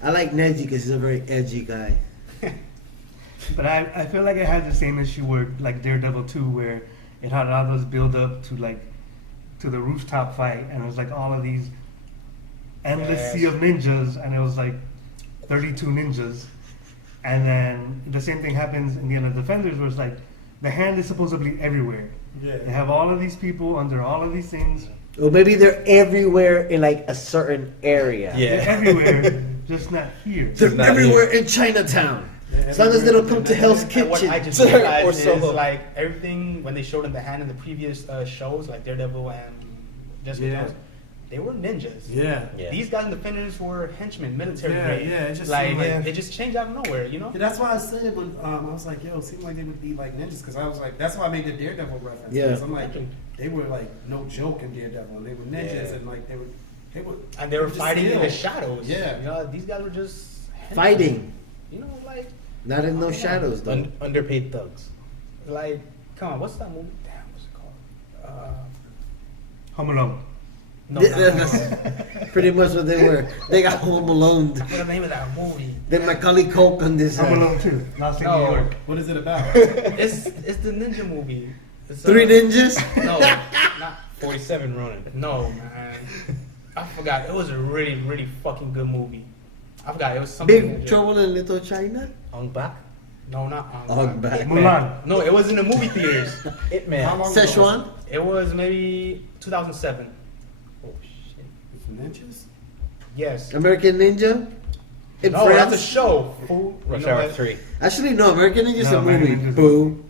I like Neji because he's a very edgy guy. But I feel like it had the same issue where like Daredevil 2 where it had all those build up to like to the rooftop fight and it was like all of these endless Yes. sea of ninjas and it was like 32 ninjas and then the same thing happens in the end of Defenders where it's like the hand is supposedly everywhere. Yeah. They have all of these people under all of these things. Or maybe they're everywhere in like a certain area. Yeah. They're everywhere, just not here. They're Not everywhere in Chinatown. Yeah, As long as they don't come to Hell's And what I Kitchen. just Or realized Soho. is like everything when they showed him the hand in the previous shows, like Daredevil and Jessica Yeah. Jones, they were ninjas. Yeah. Yeah. These guys in Defenders were henchmen, military Yeah, grade. yeah, it just like seemed like- it just changed out of nowhere, you know. Yeah, that's why I said when I was like, "Yo, it seemed like they would be like ninjas," because I was like, that's why I made the Daredevil reference. Yeah. 'Cause I'm like, they were like no joke in Daredevil, and they were ninjas, Yeah. and like they were, And they were just fighting in still- the shadows. Yeah. You know, these guys were just henchmen. Fighting. You know, like Not in no shadows though. Underpaid thugs. come on, what's that movie? Damn, what's it called? Home Alone. No, Yeah, no, no. that's pretty much what they were. They got home alone. What's the name of that movie? Then Macaulay Culkin this Home Alone 2. Lost in No. New York. What is it about? It's the ninja movie. It's, Three Ninjas. No, not 47 Ronin. no, man. I forgot. It was a really, really fucking good movie. I forgot. It was something. Big Trouble in Little China. Ong Bak. No, not Ong Bak. Mulan. No, it was in the movie theaters. It Man. How long ago? Szechuan. It was maybe 2007. Oh shit. It's ninjas. Yes. American Ninja. In No, France. that's a show. Fool. Rush You know Hour what? 3. Actually, no. American Ninja's No, a American movie. Ninja's a- Boo.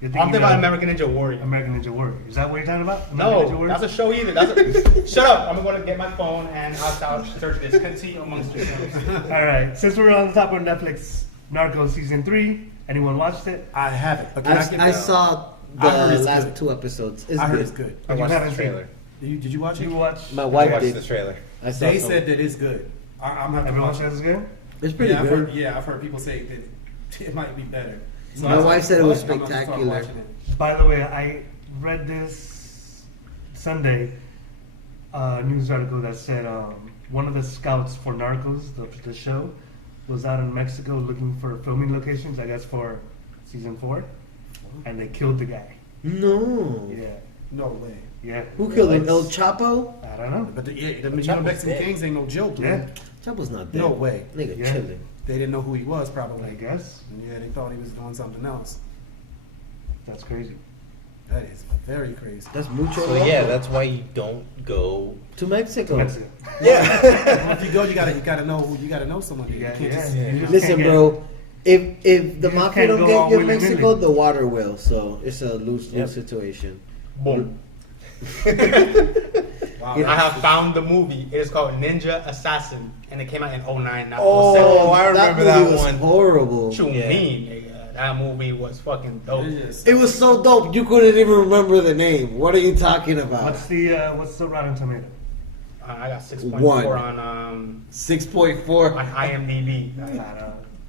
You're I'm thinking about of American Ninja Warrior. American Ninja Warrior. Is that what you're talking about? American Ninja No, Warrior? that's a show either. Shut up. I'm going to get my phone and I'll search this. Continue amongst yourselves. All right. Since we're on the top of Netflix, Narcos season 3. Anyone watched it? I haven't. But can I, get I the- saw I heard the it's last good. 2 episodes. It's I heard good. it's good. I You watched haven't the seen trailer. Did you watch it? You watch? My I wife watched did. the trailer. I saw They some. said that it's good. I'm gonna have to Everyone watch says it. it's good? It's pretty yeah, I've good. heard, yeah, I've heard people say that it might be better. So My I was wife like, said it was fuck, I'm gonna start spectacular. watching it. By the way, I read this Sunday news article that said one of the scouts for Narcos, the show, was out in Mexico looking for filming locations, I guess for season 4, and they killed the guy. No. Yeah, No way. yeah. Who killed him? Like- El Chapo? I don't know. But the Chapo's Mexican dead. Kings ain't no joke, dude. Yeah, Chapo's not dead. No way. Nigga Yeah. chilling. They didn't know who he was, I probably. guess Yeah, they thought he was doing something else. that's crazy. That is very crazy. That's mucho. So loco. yeah, that's why you don't go. To Mexico. Mexico. Yeah. If you go, you gotta know someone. You can't just. You just Listen, can't get- bro. If the You mafia can't don't go all get you in willy-nilly. Mexico, the water will. So it's a lose Yep. situation. Boom. Wow. I have found the movie. It is called Ninja Assassin, and it came out in 09, not Oh, 07. I remember movie that was one. horrible. What you Yeah. mean, nigga? That movie was fucking dope. It was so dope you couldn't even remember the name. What are you talking about? What's the Rotten Tomato? I got 6.4 One. on 6.4. IMDb.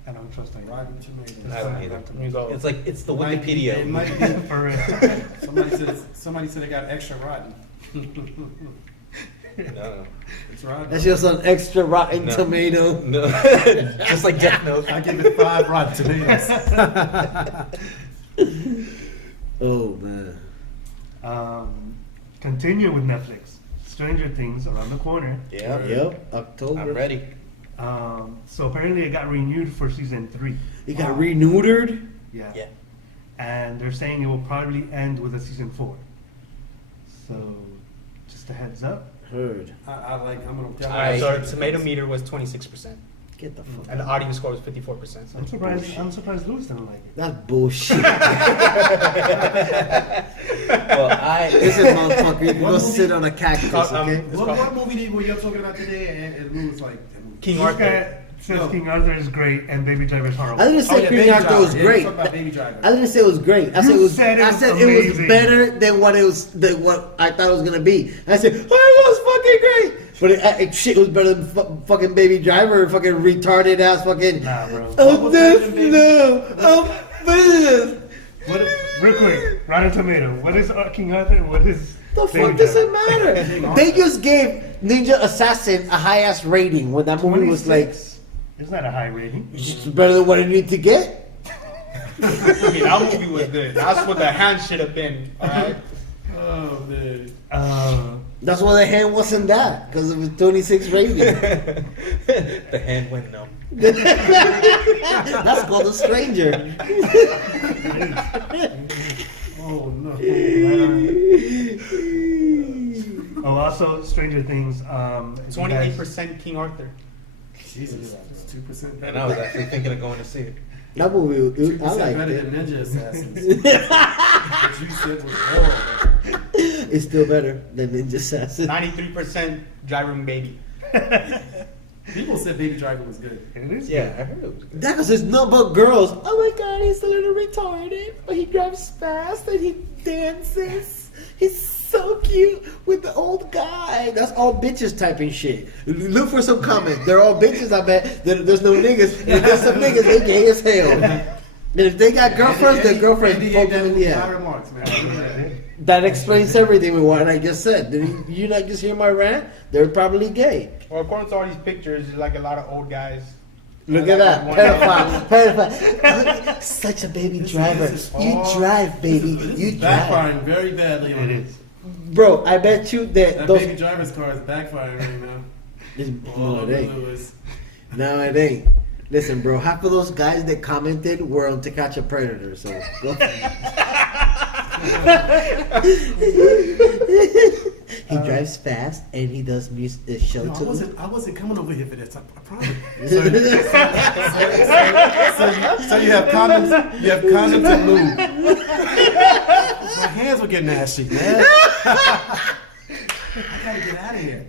I don't trust that. Rotten Tomatoes. I don't either. Let me go. It's like it's the It might be- Wikipedia. It might be. For real. Somebody said it got extra rotten. No, It's rotten. That's just an extra rotten No. tomato. no, just like Death Note. I give it 5 rotten tomatoes. Oh man. Continue with Netflix. Stranger Things around the corner. Yeah, Yep. October. I'm ready. So apparently it got renewed for season 3. It got renewed. Yeah. Yeah. And they're saying it will probably end with a season 4. So just a heads up. Heard. I'm gonna tell Alright. So the tomato meter was 26%, Get the fuck. and the audience score was 54%. I'm surprised. I'm surprised Louis didn't like it. That's bullshit. Well, Listen, motherfucker, you can go What sit on a cactus, okay? It's What called movie were you talking about today? And Lou was like, King This Arthur. guy says No. King Arthur is great and Baby Driver's horrible. I didn't say yeah, King Baby Arthur Driver. was Yeah, great. talk about Baby Driver. I didn't say it was great. I said You it was. said it I was said it was amazing. better than what it was. Than what I thought it was gonna be. I said, oh, it was fucking great. But shit was better than fucking Baby Driver, fucking retarded ass fucking. Nah, bro. Oh, this no. Oh, this. What is, real quick, Rotten Tomato. What is King Arthur and what is The Baby fuck does it Driver? matter? They just gave Ninja Assassin a high ass rating when that movie was like 26. It's not a high rating. it's better than what it needed to get. I mean, that movie was good. That's what the hand should have been. All right. oh man. That's why the hand wasn't that because it was 26 rating. the hand went numb. That's called a stranger. Oh no. Oh, also Stranger Things. If you guys- 28% King Arthur. Jesus, it's 2% better. And I was actually thinking of going to see it. That movie, I 2% liked better it. than Ninja Assassins. What you said was horrible. It's still better than Ninja Assassin. 93% Driving Baby. People said Baby Driver was good. It is. Yeah, I heard it was good. That because it's not but girls. Oh my god, he's a little retarded, but he drives fast and he dances. He's so cute with the old guy. That's all bitches typing shit. Look for some comments. They're all bitches, I bet. There's no niggas. And if there's some niggas, they gay as hell. And if they got girlfriends, their girlfriends poke them in the My ass. remarks, man. That explains everything with what I just said. Did you not just hear my rant? They're probably gay. Well, according to all these pictures, it's like a lot of old guys. Look Like at that. one- Pedophile. Such a baby driver. This is You all- drive, baby. This You is drive. backfiring very badly on It it. is. Bro, I bet you that That those. Baby Driver's car is backfiring right now. No, it ain't. Lewis. No, it ain't. Listen, bro, half of those guys that commented were on To Catch a Predator, so go. He drives fast and he does music show No, too. I wasn't coming over here for this. I promise. So you have condoms. You have condoms and lube. My hands were getting ashy, man. I gotta get out of here.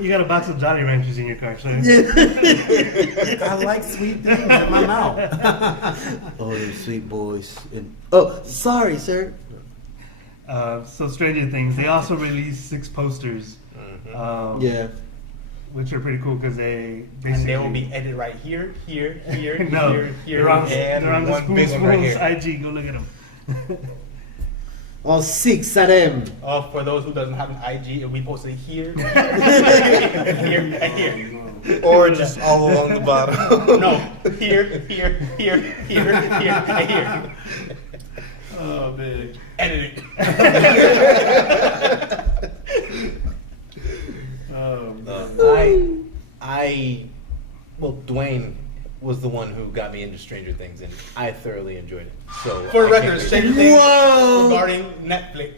You got a box of Jolly Ranchers in your car, so I like sweet things in my mouth. Oh, them sweet boys. Oh, sorry, sir. So Stranger Things. They also released 6 posters. Yeah. Which are pretty cool because they And basically they will be edited right here, here, here, no, here, here, they're on, and they're on the one big one right here. IG. Go look at them. All 6 of them. for those who doesn't have an IG, it'll be posted here, here, and here. Or just all along the bottom. No, here, here, here, here, here, and here. Oh man. Edited. Oh man. Well, Dwayne was the one who got me into Stranger Things, and I thoroughly enjoyed it. So For I the can't record, wait. Stranger Things Whoa! regarding Netflix.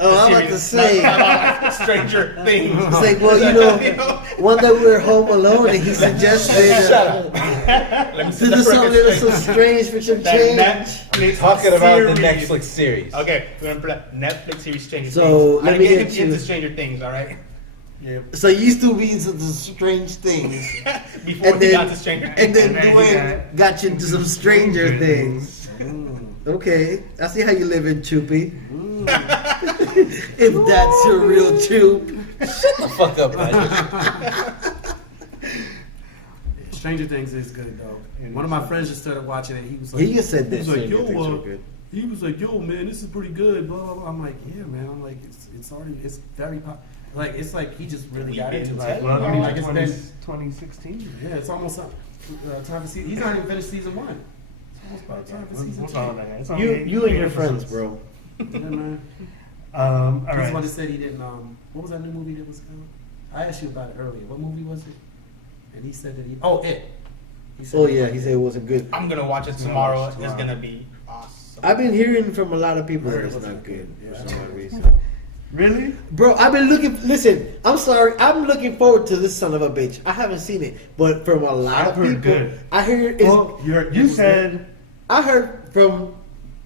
Oh, The I'm about to series, say. not Stranger Things. It's like, well, you know, one day we were home alone and he suggested Let me to set do the something record so straight. strange for some That change. Netflix Talking about the series. Netflix series. Okay, we're gonna play Netflix series Stranger So, Things. let I me get get you- into Stranger Things, all right? Yeah. So you used to be into some strange things. Before And we then, got to Stranger Things. and then And then Dwayne got you into some stranger things. Okay, I see how you live in Choopy. If that's your real Choop. Shut the fuck up, man. Stranger Things is good though. And one of my friends just started watching it. He was like, He just said that he was like, Stranger yo, Things were good. he was like, yo, man, this is pretty good. Blah blah blah. I'm like, yeah, man. I'm like, it's already it's very like it's like he just really got into it. Like, I welcome mean, to like it's been 2016. yeah, it's almost time for season. He's not even finished season 1. It's almost about time for season 2. You and your friends, bro. Yeah, man. All He's the one right. that said he didn't. What was that new movie that was out? I asked you about it earlier. What movie was it? And he said that he. Oh, it. He said Oh he yeah, liked he it. said it wasn't good. I'm gonna watch it I'm gonna tomorrow. watch it It's tomorrow. gonna be awesome. I've been hearing from a lot of people that Heard it it's wasn't not good good. for Yeah. some odd reason. Really? Bro, I've been looking. Listen, I'm sorry. I'm looking forward to this son of a bitch. I haven't seen it, but from a lot I've of heard people, good. I hear it's. Well, you said I heard from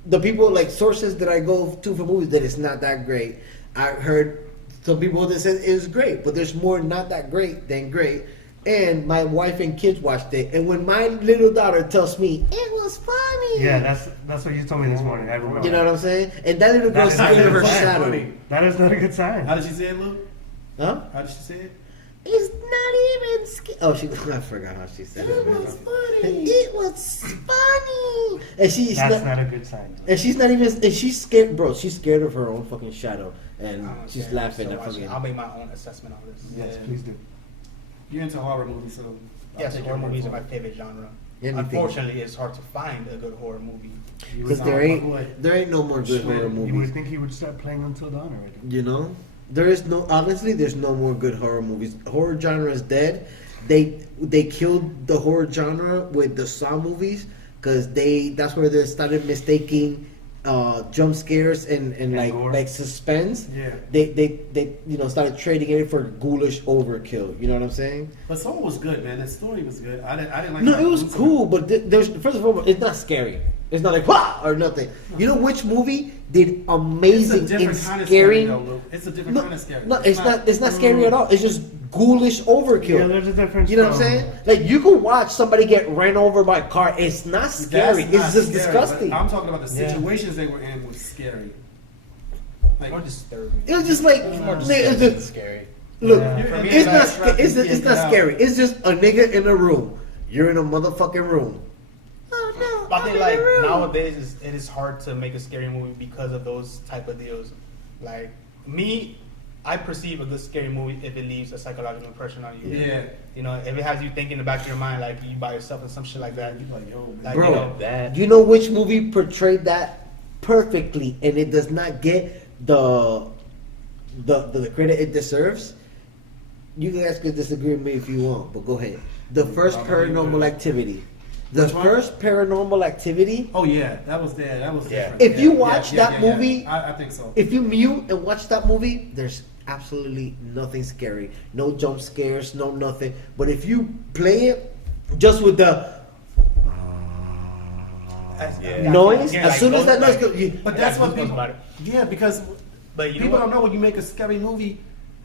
the people, like sources that I go to for movies, that it's not that great. I heard some people that said it was great, but there's more not that great than great. And my wife and kids watched it, and when my little daughter tells me it was funny, yeah. That's what you told me this morning. I remember. you know what I'm saying? And that little girl That is not scared of her good. shadow. Funny. That is not a good sign. How did she say it, Luke? Huh? How did she say it? It's not even scary. Oh, I forgot how she said it. It man. was funny. It was funny. And she's That's not, not a good sign. and she's not even. And she's scared, bro. She's scared of her own fucking shadow, and I don't she's care. laughing So at watch it. fucking. I'll make my own assessment on this. Yes, Yeah. please do. You're into horror movies, so I'll Yes, take horror your word movies for are my it. favorite genre. Anything. Unfortunately, it's hard to find a good horror movie. You Because would, there my ain't boy. there ain't no more good horror you would movies. think he would start playing Until Dawn already. You know, there is no. Honestly, there's no more good horror movies. Horror genre is dead. They killed the horror genre with the Saw movies because that's where they started mistaking jump scares and gore. like suspense. Yeah. They started trading it for ghoulish overkill. You know what I'm saying? But Soul was good, man. The story was good. I didn't like. No, how it was gruesome cool, but there's first of all, it's not scary. It's not like wah or nothing. You know which movie did It's a amazing in different kind of scary, scaring? though, Luke. It's a different kind of scary. No, it's not. It's not scary at all. It's just ghoulish overkill. Yeah, there's a difference. You know what I'm from- saying? Like you could watch somebody get ran over by a car. It's not scary. That's not It's just scary, disgusting. but I'm talking about the Yeah. situations they were in was scary. Like, More disturbing. It was just like It's more it's disturbing just- than scary. look. Yeah. For me, It's like, not. strap It's these it's kids not out. scary. It's just a nigga in a room. You're in a motherfucking room. Oh no! I I'm think in like a room. nowadays it is hard to make a scary movie because of those type of deals. Like me, I perceive a good scary movie if it leaves a psychological impression on you. Yeah. You know, if it has you thinking in the back of your mind, like you by yourself and some shit like that. You like, yo, man. Like, Bro, you know, That. You know which movie portrayed that perfectly, and it does not get the credit it deserves? You guys could disagree with me if you want, but go ahead. The first Paranormal Activity. The Which one? first Paranormal Activity. Oh yeah, that was there. That was Yeah. different. If Yeah, you yeah, watch yeah, that yeah, yeah. movie- I think so. If you mute and watch that movie, there's absolutely nothing scary. No jump scares, no nothing. But if you play it just with the Yeah. noise, Yeah, as like soon as that noise like- goes, you, But that's Yeah, what goosebumps people. about it. Yeah, because But you know people what? don't know when you make a scary movie.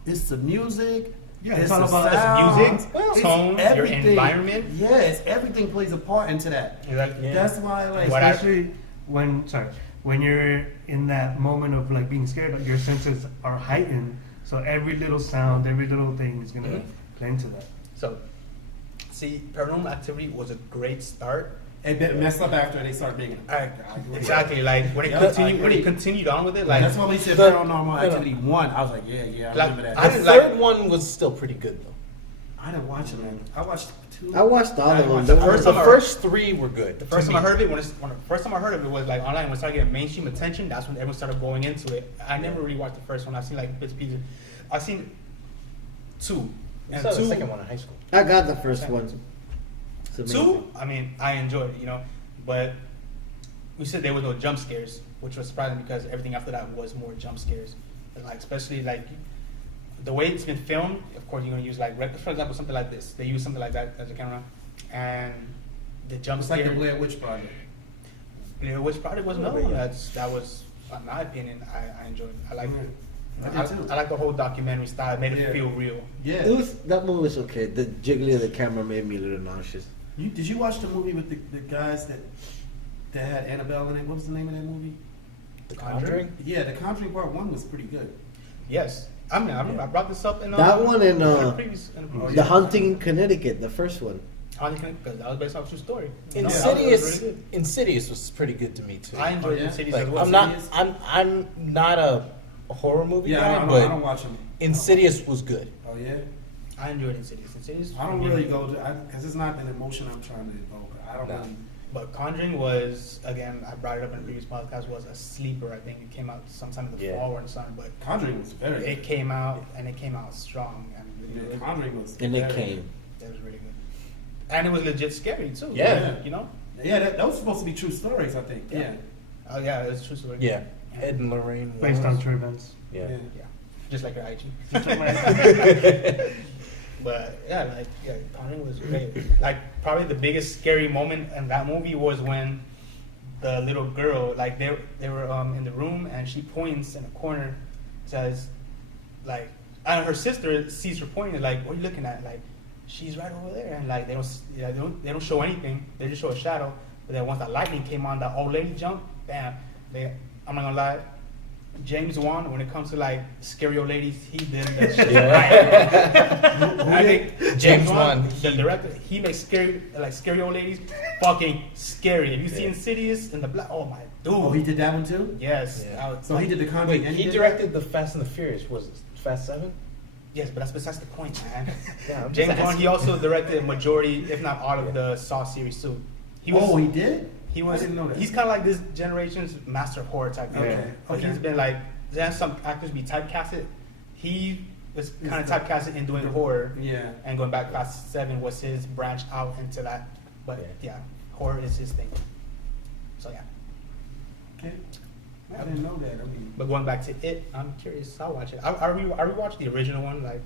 It's the music. Yeah, it's it's all the about sound, music, it's tone, your everything. environment. Yes, everything plays a part into that. Exactly. That's why, like, What I- Especially when you're in that moment of like being scared, your senses are heightened. So every little sound, every little thing is gonna play into that. So, see, Paranormal Activity was a great start. it messed up after they started making it. Exactly. Like when it Yeah, continued, I when agree. it continued on with it, like That's why we said The- Paranormal Activity 1. I was like, yeah, I Like, remember that. I The didn't like- third one was still pretty good though. I didn't watch it, man. I watched 2. I watched all I of them. watched The the first The time I- first three were good. the first to time I me. heard of it, when the first time I heard of it was like online when it started getting mainstream attention. That's when everyone started going into it. I never really watched the first one. I've seen like bits and pieces. I've seen 2. I And saw the 2, second one in high school. I got the first one. It's Two, amazing. I mean, I enjoyed it, you know, but we said there was no jump scares, which was surprising because everything after that was more jump scares. And like, especially like the way it's been filmed, of course, you're gonna use like, for example, something like this. They use something like that as a camera, and the jump It's scare. like the Blair Witch Project. Blair Witch Project was another Oh, one. yeah. That was, in my opinion, I enjoyed it. I liked it. I did too. I like the whole documentary style. It made it Yeah. feel real. Yeah. It was that movie was okay. The jiggly of the camera made me a little nauseous. Did you watch the movie with the guys that had Annabelle in it? What was the name of that movie? The Conjuring? Yeah, The Conjuring Part 1 was pretty good. Yes, I mean, I remember I brought this up in That one and, in a previous. Oh, The yeah. Haunting in Connecticut, the first one. Because that was based off a true story. Insidious. Really Insidious was pretty good to me too. I enjoyed Oh, yeah? Insidious Like as well. I'm not. Insidious? I'm not a horror movie Yeah, guy, I but don't watch them. Insidious was good. Oh yeah. I enjoyed Insidious. Insidious. I don't really go to because it's not an emotion I'm trying to evoke. I don't No. really. But Conjuring was, again, I brought it up in a previous podcast, was a sleeper. I think it came out sometime in the Yeah. fall or in the summer, but Conjuring was very it good. came out and it came out strong. And Yeah, Conjuring was. And it very came. it was really good. And it was legit scary too. Yeah. You know? good. Yeah, that was supposed to be true stories. I think. Yeah. Yeah. Oh, yeah, it was a true story. Yeah, Ed and Lorraine. Based on was- true events. Yeah. Yeah. Just like your IG. Right. But yeah, Conjuring was great. Like probably the biggest scary moment in that movie was when the little girl, like they were in the room and she points in a corner, says, like, and her sister sees her pointing, like, what are you looking at? Like, she's right over there, and like they don't show anything, they just show a shadow. But then once the lightning came on, that old lady jumped, bam. I'm not gonna lie. James Wan, when it comes to like scary old ladies, he did that shit right. I think James Wan, the director, he makes scary old ladies fucking scary. Have you seen Yeah. Insidious and the Black? Oh my dude. Oh, he did that one too. Yes. Yeah. that was- So he did the Conjuring. Wait, and he did directed the Fast and the Furious. Was it Fast 7? Yes, but that's besides the point, man. Yeah, I'm James just Wan, asking. he also directed majority, if not all, of the Saw series too. He was. Oh, he did. He was. I didn't know that. He's kind of like this generation's master of horror type guy. Okay, But okay. he's been like, then some actors be typecasted. He was kind of typecasted in doing horror. Yeah. And going back past 7 was his branch out into that. But yeah, horror is his thing. So yeah. Okay. I didn't know that. I mean, But going back to it, I'm curious. I'll watch it. I rewatched the original one like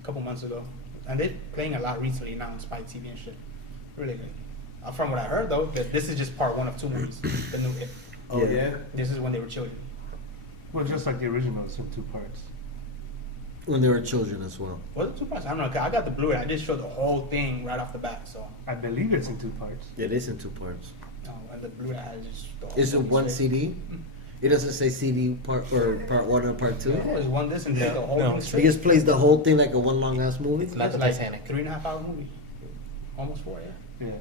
a couple months ago, and they're playing a lot recently now on Spike TV and shit. Really good. From what I heard though, that this is just part 1 of 2 movies. The new It. oh Yeah. yeah. This is when they were children. Well, just like the original, it's in 2 parts. When they were children as well. Was it 2 parts? I don't know. 'Cause I got the Blu-ray. I just showed the whole thing right off the bat. So, I believe it's in 2 parts. It is in 2 parts. and the Blu-ray has just. The whole Is it thing one straight. CD? It doesn't say CD part or part 1 or part 2. No, it's one this and the whole No, thing it's He straight. just plays the whole thing like a one long ass movie. It's not the like Titanic. 3.5 hour movie. Almost 4, yeah. Yeah.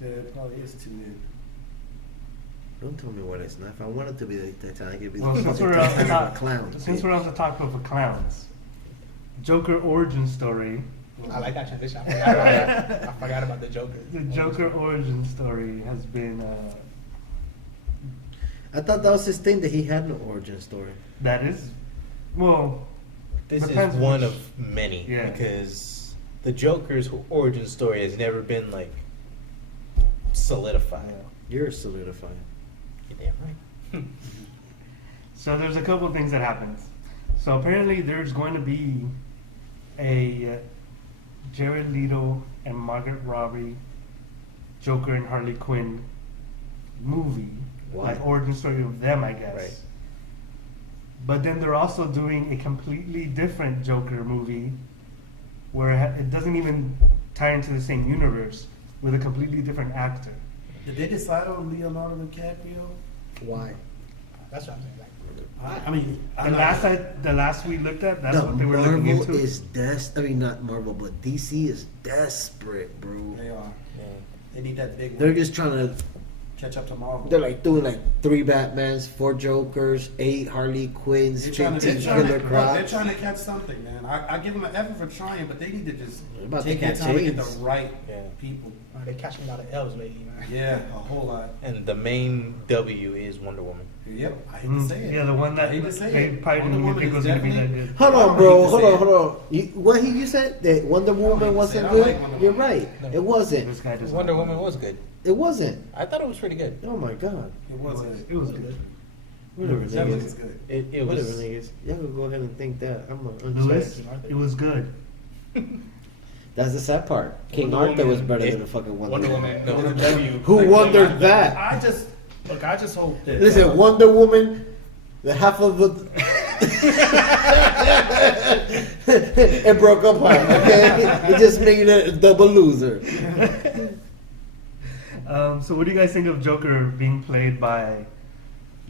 Yeah, it probably is too many. Don't tell me what it's not. If I wanted to be the Titanic, it'd be Well, the since fucking we're on the Titanic top, with clowns. since we're on the topic of clowns, Joker origin story. I like that transition. I forgot about the Joker. The Joker origin story has been I thought that was his thing that he had no origin story. that is, well, This Depends is one which- of many Yeah. because the Joker's origin story has never been like solidified. You're solidifying. You're damn right. so there's a couple of things that happens. So apparently there's going to be a Jared Leto and Margaret Robbie Joker and Harley Quinn movie, Why? like origin story of them, I guess. Right. But then they're also doing a completely different Joker movie where it doesn't even tie into the same universe with a completely different actor. Did they decide on Leonardo DiCaprio? Why? That's what I'm saying. Like, I mean, The last we looked at, that's the what they were looking Marvel into. is I mean, not Marvel, but DC is desperate, bro. they are. Yeah. They need that big one. They're just trying to. catch up to Marvel. They're like doing like 3 Batmans, 4 Jokers, 8 Harley Quinns, They're trying, to, 15 they're, trying Killer to, they're Crocs. trying to catch something, man. I give them an effort for trying, but they need to just They're about to take their catch time to get the AIDS. right Yeah. people. they're catching a lot of L's lately, man. Yeah, a whole lot. And the main W is Wonder Woman. Yep, I hate to say it. Yeah, the one that I hate to say they it. probably Wonder didn't even Woman think is was going to be that definitely- good. Hold I on, don't bro. hate to Hold say on, it. hold on. You said that Wonder Woman hate to wasn't say it. I good. like Wonder You're Woman. right. No. It wasn't. This guy does Wonder not. Woman was good. It wasn't. I thought it was pretty good. Oh my god. It was good. It was good. Whatever, Definitely niggas. was good. It Whatever, was. niggas. Y'all can go ahead and think that. I'm gonna Lewis, it was good. That's the sad part. King Wonder Arthur was Woman. better It- than a fucking Wonder Woman. No. The W. Who wondered that? I just hope that. Listen, Wonder Woman, the half of the. It broke apart, okay? It just made it a double loser. So what do you guys think of Joker being played by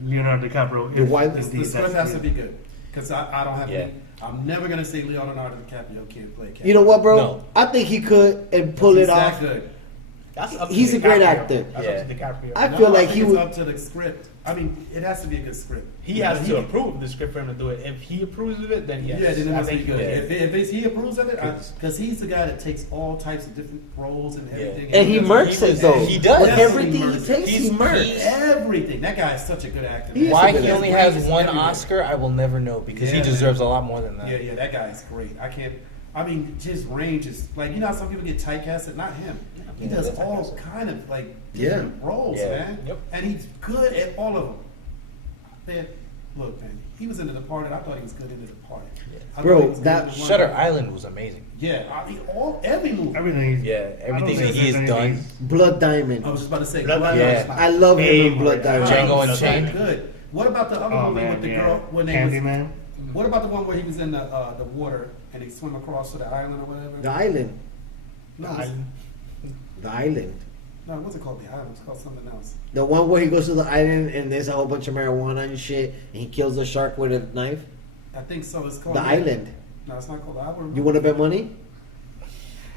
Leonardo DiCaprio? The white- The indeed script that's has to the- be good because I don't have. Yeah. Any, I'm never gonna say Leonardo DiCaprio can't play. You know what, bro? No. I think he could and pull He's it that off. good. That's up to He's a great DiCaprio. actor. That's Yeah. up to DiCaprio. I feel like think he it's would. up to the script. I mean, it has to be a good script. He has to approve the script for him to do it. If he approves of it, then yes. Yeah, then it I must be think good. he'll- If he approves of it, 'Cause- because he's the guy that takes all types of different roles and everything. And he murks it though. He does. With Yes, everything he he murks it. takes, he He's- murks. he's- Everything. That guy is such a good actor. He is Why a good he only actor. has He's one everywhere. Oscar, I will never know because he Yeah, deserves man. a lot more than that. Yeah, that guy's great. I can't. I mean, his range is like you know how some people get typecasted. Not him. He Yeah, does they're all typecasted. kind of like different roles, Yeah. man. Yep. And he's good at all of them. Man, look, man, he was in The Departed. I thought he was good in The Departed. Yeah. I Bro, thought he was good that- in one- Shutter Island was amazing. Yeah, I mean, every movie. Everything. He's, Yeah, I don't everything think that he there's has done. anything- Blood Diamond. I was just about to say, Blood Blood Diamond. Diamond. Yeah. I love him in Favorite. Blood Diamond. Django That's Unchained. good. What about the other Oh movie man, with the yeah. girl when they was? Candyman. What about the one where he was in the water and they swim across to the island or whatever? The Island. No, it was- The Island. no, it wasn't called the island. It was called something else. The one where he goes to the island and there's a whole bunch of marijuana and shit, and he kills the shark with a knife. I think so. It's called The Island. No, it's not called the island. You want to bet money?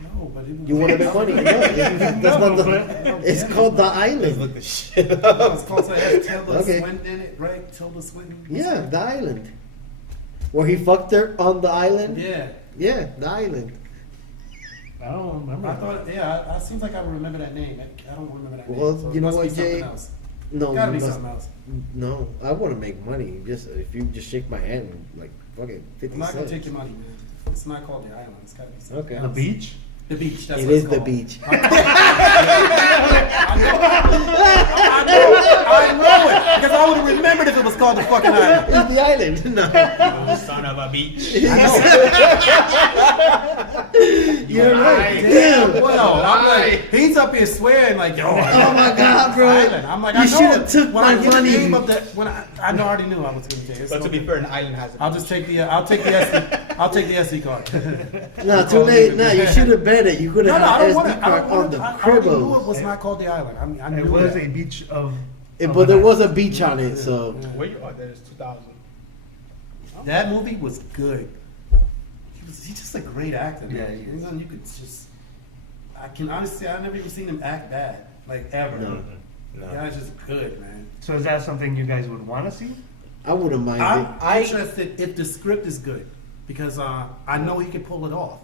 No, but it was. You want to bet money? No, that's not the. It's called the Island. Look the shit No, up. it's called. So it has Tilda Okay. Swinton in it, right? Tilda Swinton. Yeah, the Island. Where he fucked her on the island. Yeah. Yeah, the Island. I don't remember. I thought. Yeah. I seems like I would remember that name. I don't remember that Well, name. So you it know must what, be something Jay? else. No, Gotta be you must- something else. no. I want to make money. Just if you just shake my hand, like fucking 50 I'm not gonna cents. take your money, man. It's not called the island. It's gotta be something Okay. The else. beach. The beach. That's It what is it's the called. beach. I know it because I would have remembered if it was called the fucking island. It's the island. No, Oh, son of a beach. you're right. Nice. Damn. Well, I'm like, he's up here swearing like, yo. Oh my god, bro! Island. I'm like, You I should know have it. took When my I hear the money. name of the, when I know, I already knew I was gonna take it. But to be fair, an island has a I'll just take the, I'll take the SD card. No, too late. No, you should have bet it. You could No, have no, I had don't want SD it. I card don't on want the it. I already knew it cribos. was not called the island. I mean, I It knew was that. a beach of. But there was a beach on it, so Where you are? There's 2000. That movie was good. He's just a great actor. Man. Yeah, he is. You could just. I can honestly, I've never even seen him act bad, like ever. No. No. The guy's just good, man. So is that something you guys would want to see? I wouldn't mind I'm it. interested if the script is good because I know he can pull it off,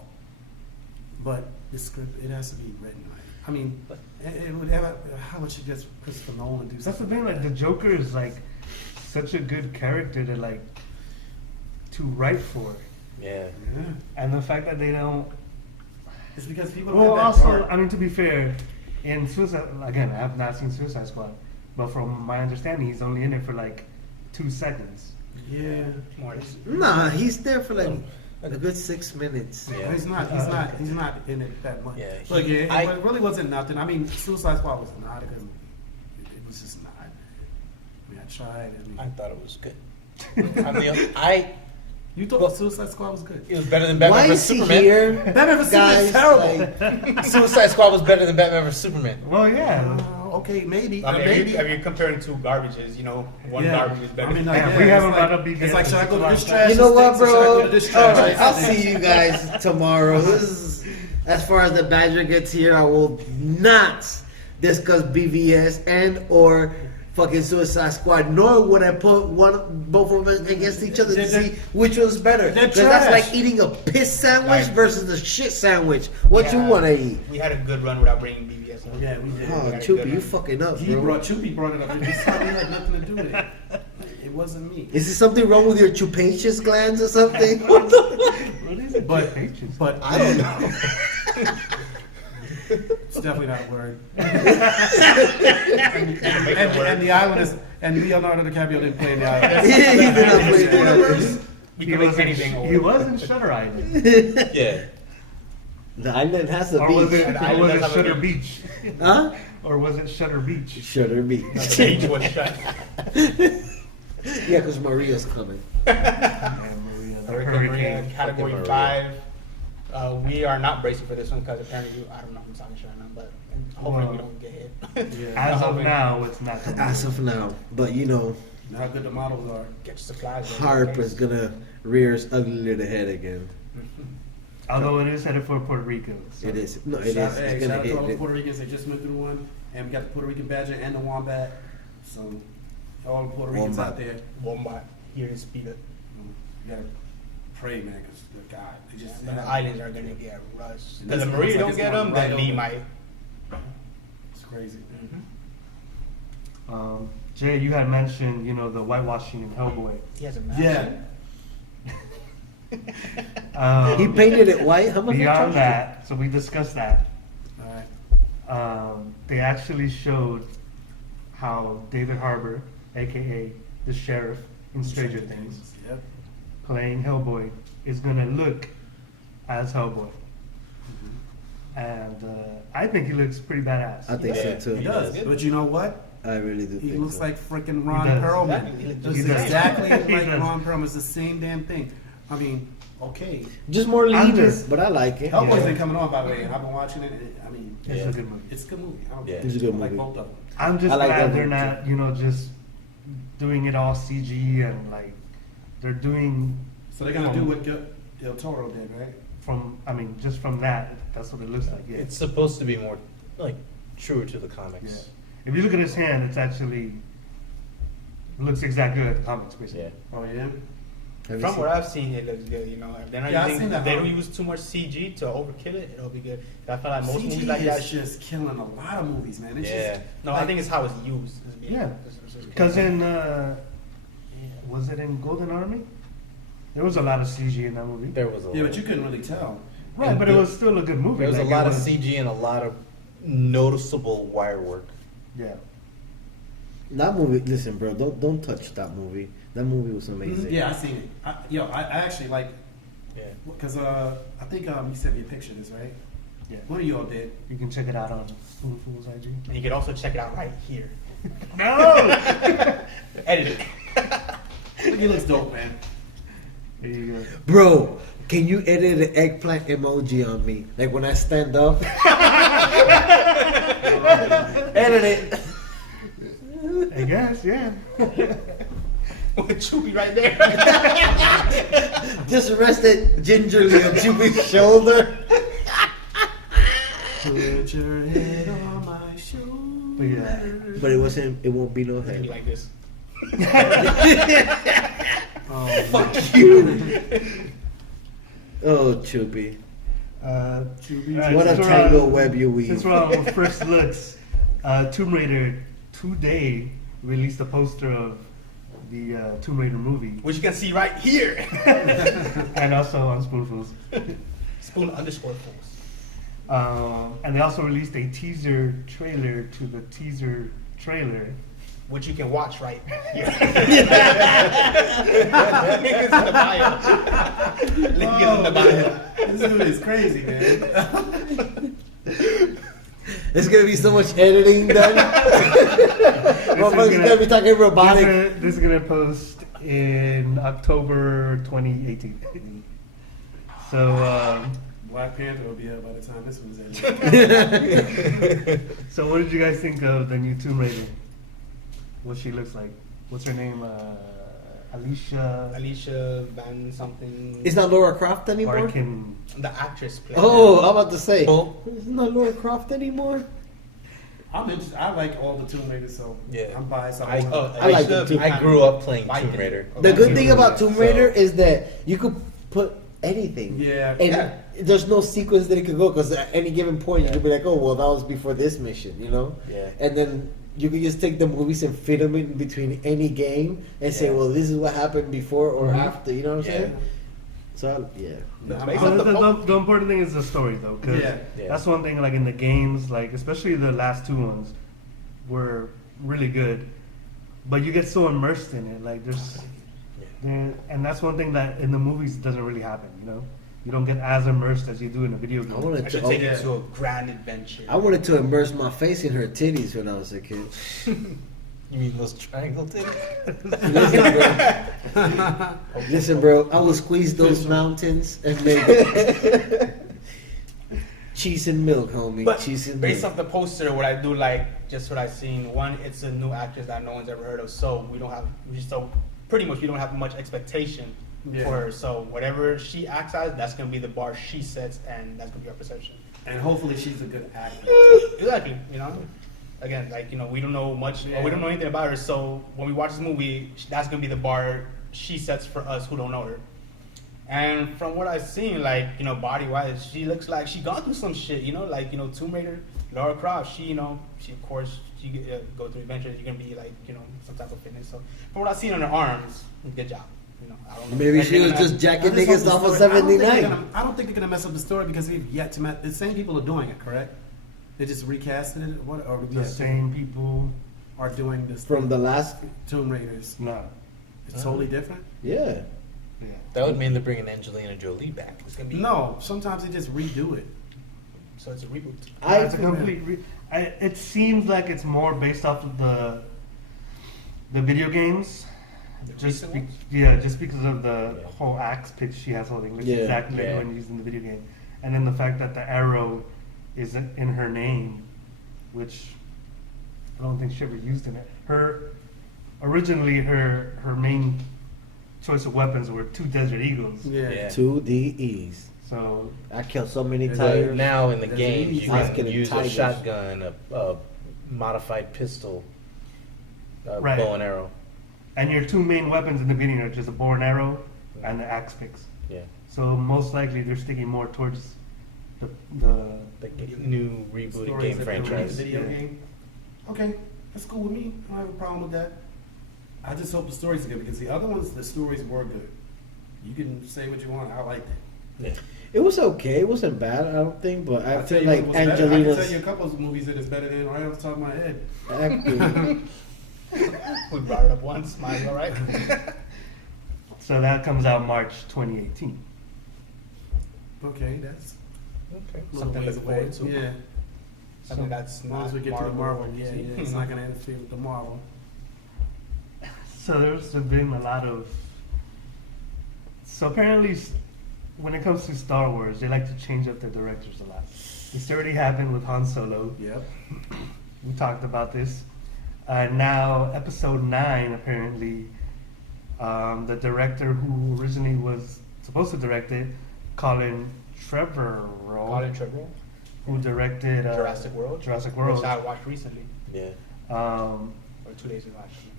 but the script it has to be written right. I mean, it would have. How would you just Christopher Nolan do That's the something? thing. Like the Joker is like such a good character to like to write for, Yeah. Yeah. and the fact that they don't. It's because people Well, have that also, part. I mean, to be fair, in Suicide, again, I have not seen Suicide Squad, but from my understanding, he's only in it for like 2 seconds. Yeah. Nah, he's there for like a good 6 minutes. Yeah. He's not in it that much. Yeah, Look, he- yeah, it really wasn't nothing. I mean, Suicide Squad was not a good movie. It was just not. I mean, I tried. I thought it was good. You thought Suicide Squad was good? It was better than Why Batman is vs he Superman. here, Batman vs Superman is guys? terrible. Like, Suicide Squad was better than Batman vs Superman. Well, yeah. Okay, maybe. I mean, maybe. if you're comparing two garbages, you know, one garbage is better. I mean, than like, Yeah, yeah, we it's haven't like, brought up BBS It's like, should I go to this since trash? you know what, stinks, or should I go bro? to this All trash? right, I'll see you guys tomorrow. This is, as far as the Badger gets here, I will not discuss BVS and or fucking Suicide Squad, nor would I put both of them against each other to see which one's better. They're Because that's trash. like eating a piss sandwich Right. versus the shit sandwich. What you Yeah. want to eat? We had a good run without bringing BBS on. Yeah, we did. Oh, got a Choopy, good you one. fucking up, He bro. brought Choopy brought it up. This probably had nothing to do with it. It wasn't me. Is there something wrong with your chupacious glands or something? What is it? But- Pages? But I don't know. it's definitely not a word. and the island is, and Leonardo DiCaprio didn't play in the island. He did not play the Universe, we He can was make in, anything over. he was in Shutter Island. Yeah. The island has a Or was beach. it, The or island was does it have a Shutter beach. Beach? Huh? Or was it Shutter Beach? Shutter beach. The beach was shut. Yeah, because Maria's coming. And Maria, the Hurricane Maria, hurricane. Category Maria. 5. We are not bracing for this one because apparently, I don't know if I'm sounding sure or not, but hopefully we Well, don't get hit. Yeah. As of now, it's not gonna As be. of now. But you know, You know how good the models are. Get your supplies. Harp is gonna rear his ugly little head again. Although it is headed for Puerto Rico. So. It is. No, it is. Hey, It's shout gonna out to all the hit. Puerto Ricans. They just went through one, and we got the Puerto Rican badger and the wombat. So all the Puerto Ricans Wombat. out there, Wombat here in Speed. you gotta pray, man, because God, they just The islands are gonna get rushed. And Because this if looks Maria like don't it's get going them, right then Lee over. might. It's crazy. Jay, you had mentioned, you know, the whitewashing in Hellboy. He has a mask. Yeah. He painted it white. How much? Beyond that, so we discussed that. All right. They actually showed how David Harbour, aka the sheriff in Stranger Things, Yep. playing Hellboy, is gonna look as Hellboy, and I think he looks pretty badass. I think Yeah. so He too. does. But you know what? I really do. He think looks so. like freaking Ron does. Perlman. Exactly. He Looks does. exactly He like does. Ron Perlman. It's the same damn thing. I mean, okay. just more I'm leaner, just- but I like it. Hellboy's Yeah. been coming on, by the way, and I've been watching it. I mean, It's Yeah. a good movie. it's a good movie. I don't Yeah. It's a good I like movie. both of them. I'm just I like glad that they're movie, not, you know, just doing it all CG and like they're doing So they're gonna do what Del Toro did, right? from. I mean, just from that, that's what it looks like. Yeah. It's supposed to be more like truer to the Yeah. comics. If you look at his hand, it's actually it looks exactly like the comics, basically. Yeah. Oh yeah. Have you From seen- what I've seen, it looks good. You know, if they're not Yeah, I've using, seen that if they don't movie. use too much CG to overkill it, it'll be good. I feel like most CG movies like that. is just killing a lot of movies, man. It's Yeah. just No, I think it's how it's used. Yeah. Because in was it in Golden Army? There was a lot of CG in that movie. There was a yeah, lot. but you couldn't really tell. Right, and but it the- was still a good movie. There was a Like, lot it of was- CG and a lot of noticeable wire work. Yeah. That movie, listen, bro, don't touch that movie. That movie was amazing. Yeah, I seen it. I actually like Yeah. because I think you sent me a picture of this, right? Yeah. One of you all did. You can check it out on Spoonful's IG. And you can also check it out right here. No! Edit it. Look, he looks dope, man. There you go. Bro, can you edit an eggplant emoji on me? Like when I stand up? Edit it. I guess, yeah. With Choopy right there. Just rest it gingerly on Chubby's shoulder. Put your head on my shoulder. But yeah. But it wasn't. It won't be no It's gonna be head. like this. Oh, Fuck you. Oh, Chubby. Chubby. Alright, What a since we're tangle on- web you weave. Since we're on first looks, Tomb Raider today released a poster of the Tomb Raider movie, Which you can see right here. and also on Spoonfuls. Spoon_fools. And they also released a teaser trailer to the teaser trailer. Which you can watch right here. Link is in the bio. Link is in the bio. This dude is crazy, man. There's gonna be so much editing done. Motherfuckers gonna be talking robotic. This is gonna post in October 2018. So, Black Panther will be out by the time this one's in. so what did you guys think of the new Tomb Raider? What she looks like? What's her name? Alicia Van something. It's not Laura Croft anymore. Barkin. The actress playing. Oh, I'm about to say. Oh. It's not Laura Croft anymore. I'm interested. I like all the Tomb Raiders, so Yeah. I'm biased. I like them too. I grew up playing Biden. Tomb Raider. The good thing about So- Tomb Raider is that you could put anything. Yeah. And Yeah. there's no sequence that it could go because at any given point you could be like, oh, well, that was before this mission, you know? Yeah. And then you can just take the movies and fit them in between any game and say, Yeah. well, this is what happened before or after. You know what I'm Yeah. saying? So yeah. Based But off the important thing is the story, though, because Yeah. Yeah. that's one thing. Like in the games, like especially the last two ones, were really good. But you get so immersed in it, like and that's one thing that in the movies doesn't really happen. You know, you don't get as immersed as you do in a video I game. wanted I should to. take it to a grand adventure. I wanted to immerse my face in her titties when I was a kid. You mean those triangle things? Listen, bro, I will squeeze those mountains and make cheese and milk, homie. But cheese and based milk. off the poster, what I do like, just what I've seen, one, it's a new actress that no one's ever heard of, so pretty much we don't have much expectation Yeah. for her. So whatever she acts as, that's gonna be the bar she sets, and that's gonna be our perception. And hopefully she's a good actor. Exactly, you know. Again, like we don't know much, or we don't know anything about her. So when we watch this movie, that's gonna be the bar she sets for us who don't know her. And from what I've seen, like body wise, she looks like she gone through some shit. Like Tomb Raider, Lara Croft. She of course she go through adventures. You're gonna be like some type of fitness. So from what I've seen on her arms, good job. I don't know. Maybe she was Maybe just not. jacking I just hope niggas the off of story- I don't think they're 79. gonna- I don't think they're gonna mess up the story because we've yet to the same people are doing it, correct? They just recasted it. What or The same people. are doing this From the last, Tomb Raiders? No. It's totally different. yeah. Yeah. That would mean they're bringing Angelina Jolie back. It's gonna be No, sometimes they just redo it. So it's a reboot. It's a complete. It seems like it's more based off of the video games. recent ones? Just because of the Yeah. whole axe pitch she has holding, which Yeah. is exactly like Yeah. the one used in the video game, and then the fact that the arrow is in her name, which I don't think she ever used in it. Originally her main choice of weapons were two Desert Eagles. Yeah. 2DEs. So I killed so many Is So tigers. now in the There's game, these you eyes can getting use tigers. a shotgun, a modified pistol, a Right. bow and arrow. and your two main weapons in the beginning are just a bow and arrow and the axe picks. Yeah, So most likely they're sticking more towards the the new rebooted Stories game that they franchise. released. Video Yeah. game. Okay, that's cool with me. I don't have a problem with that. I just hope the stories are good because the other ones, the stories were good. You can say what you want. I liked it. Yeah. It was okay. It wasn't bad, I don't think, but I I'll feel tell you like what was better. I can tell Angelina's you a couple of movies that is better than right off the top of my head. acting. We brought it up once. Might as well, right? So that comes out March 2018. Okay, that's Okay. a little Something ways to look away. forward to. Yeah, Something that's as long as not we get to the Marvel. Marvel, yeah, it's not going to interfere with the Marvel. So there's been a lot of. So apparently, when it comes to Star Wars, they like to change up their directors a lot. This already happened with Han Solo. Yep. We talked about this. Now, Episode 9, apparently, the director who originally was supposed to direct it, Colin Trevorrow, Colin Trevorrow, who directed Jurassic World. Jurassic World. Which I watched recently, Yeah. or 2 days ago actually.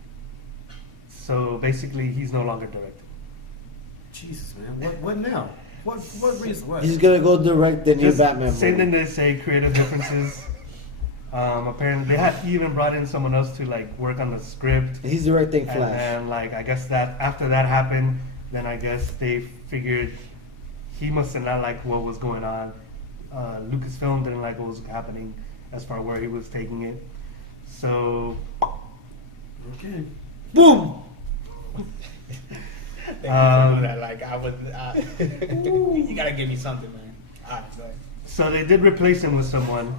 So basically, he's no longer directing. Jesus, man. What now? What reason? What? He's gonna go direct the new Just Batman same thing movie. they say, creative differences. Apparently, they had even brought in someone else to like work on the script. He's directing And Flash. then, like, I guess that after that happened, then I guess they figured he must have not liked what was going on. Lucasfilm didn't like what was happening as far where he was taking it. So, Okay. Boom! Thank you for doing that. Like I would, you gotta give me something, man. Alright, go ahead. so they did replace him with someone,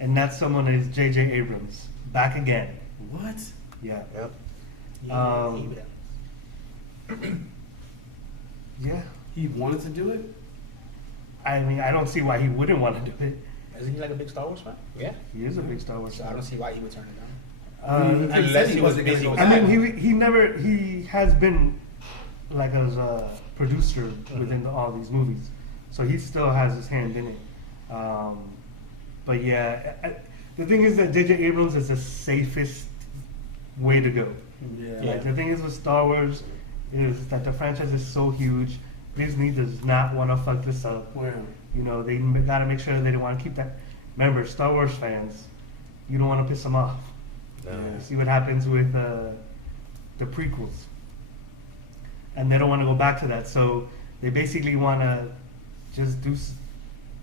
and that someone is J.J. Abrams, back again. What? Yeah, Yep. yeah. He wanted to do it? I mean, I don't see why he wouldn't want to do it. Isn't he like a big Star Wars fan? Yeah. He is a big Star Wars So I fan. don't see why he would turn it down. Uh, Unless he was wasn't busy gonna with go I that. mean, he has been like as a producer within all these movies, so he still has his hand in it. But yeah, the thing is that J.J. Abrams is the safest way to go. Yeah. Like, the thing is with Star Wars is that the franchise is so huge. Disney does not want to fuck this up. Well, You know, they got to make sure they don't want to keep that. Remember, Star Wars fans, you don't want to piss them off. No. You see what happens with the prequels, and they don't want to go back to that. So they basically want to just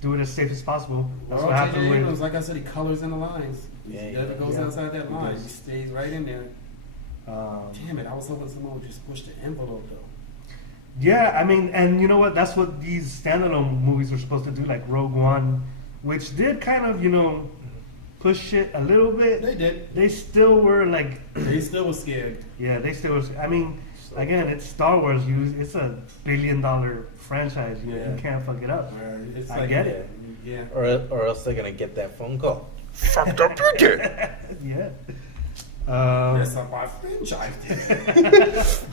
do it as safe as possible. That's Well, what happened J.J. with. Abrams, like I said, he colors in the lines. Yeah, He never goes yeah. outside that He line. does. He stays right in there. Um, Damn it! I was hoping someone would just push the envelope though. Yeah, I mean, and you know what? That's what these standalone movies were supposed to do, like Rogue One, which did kind of, push it a little bit. They did. They still were like, He still was scared. yeah, they still was. I mean, again, it's Star Wars. It's a $1 billion franchise. Yeah. You can't fuck it up. It's I like, get it. Yeah. Or else they're gonna get that phone call. Yeah. Yes, I franchised it.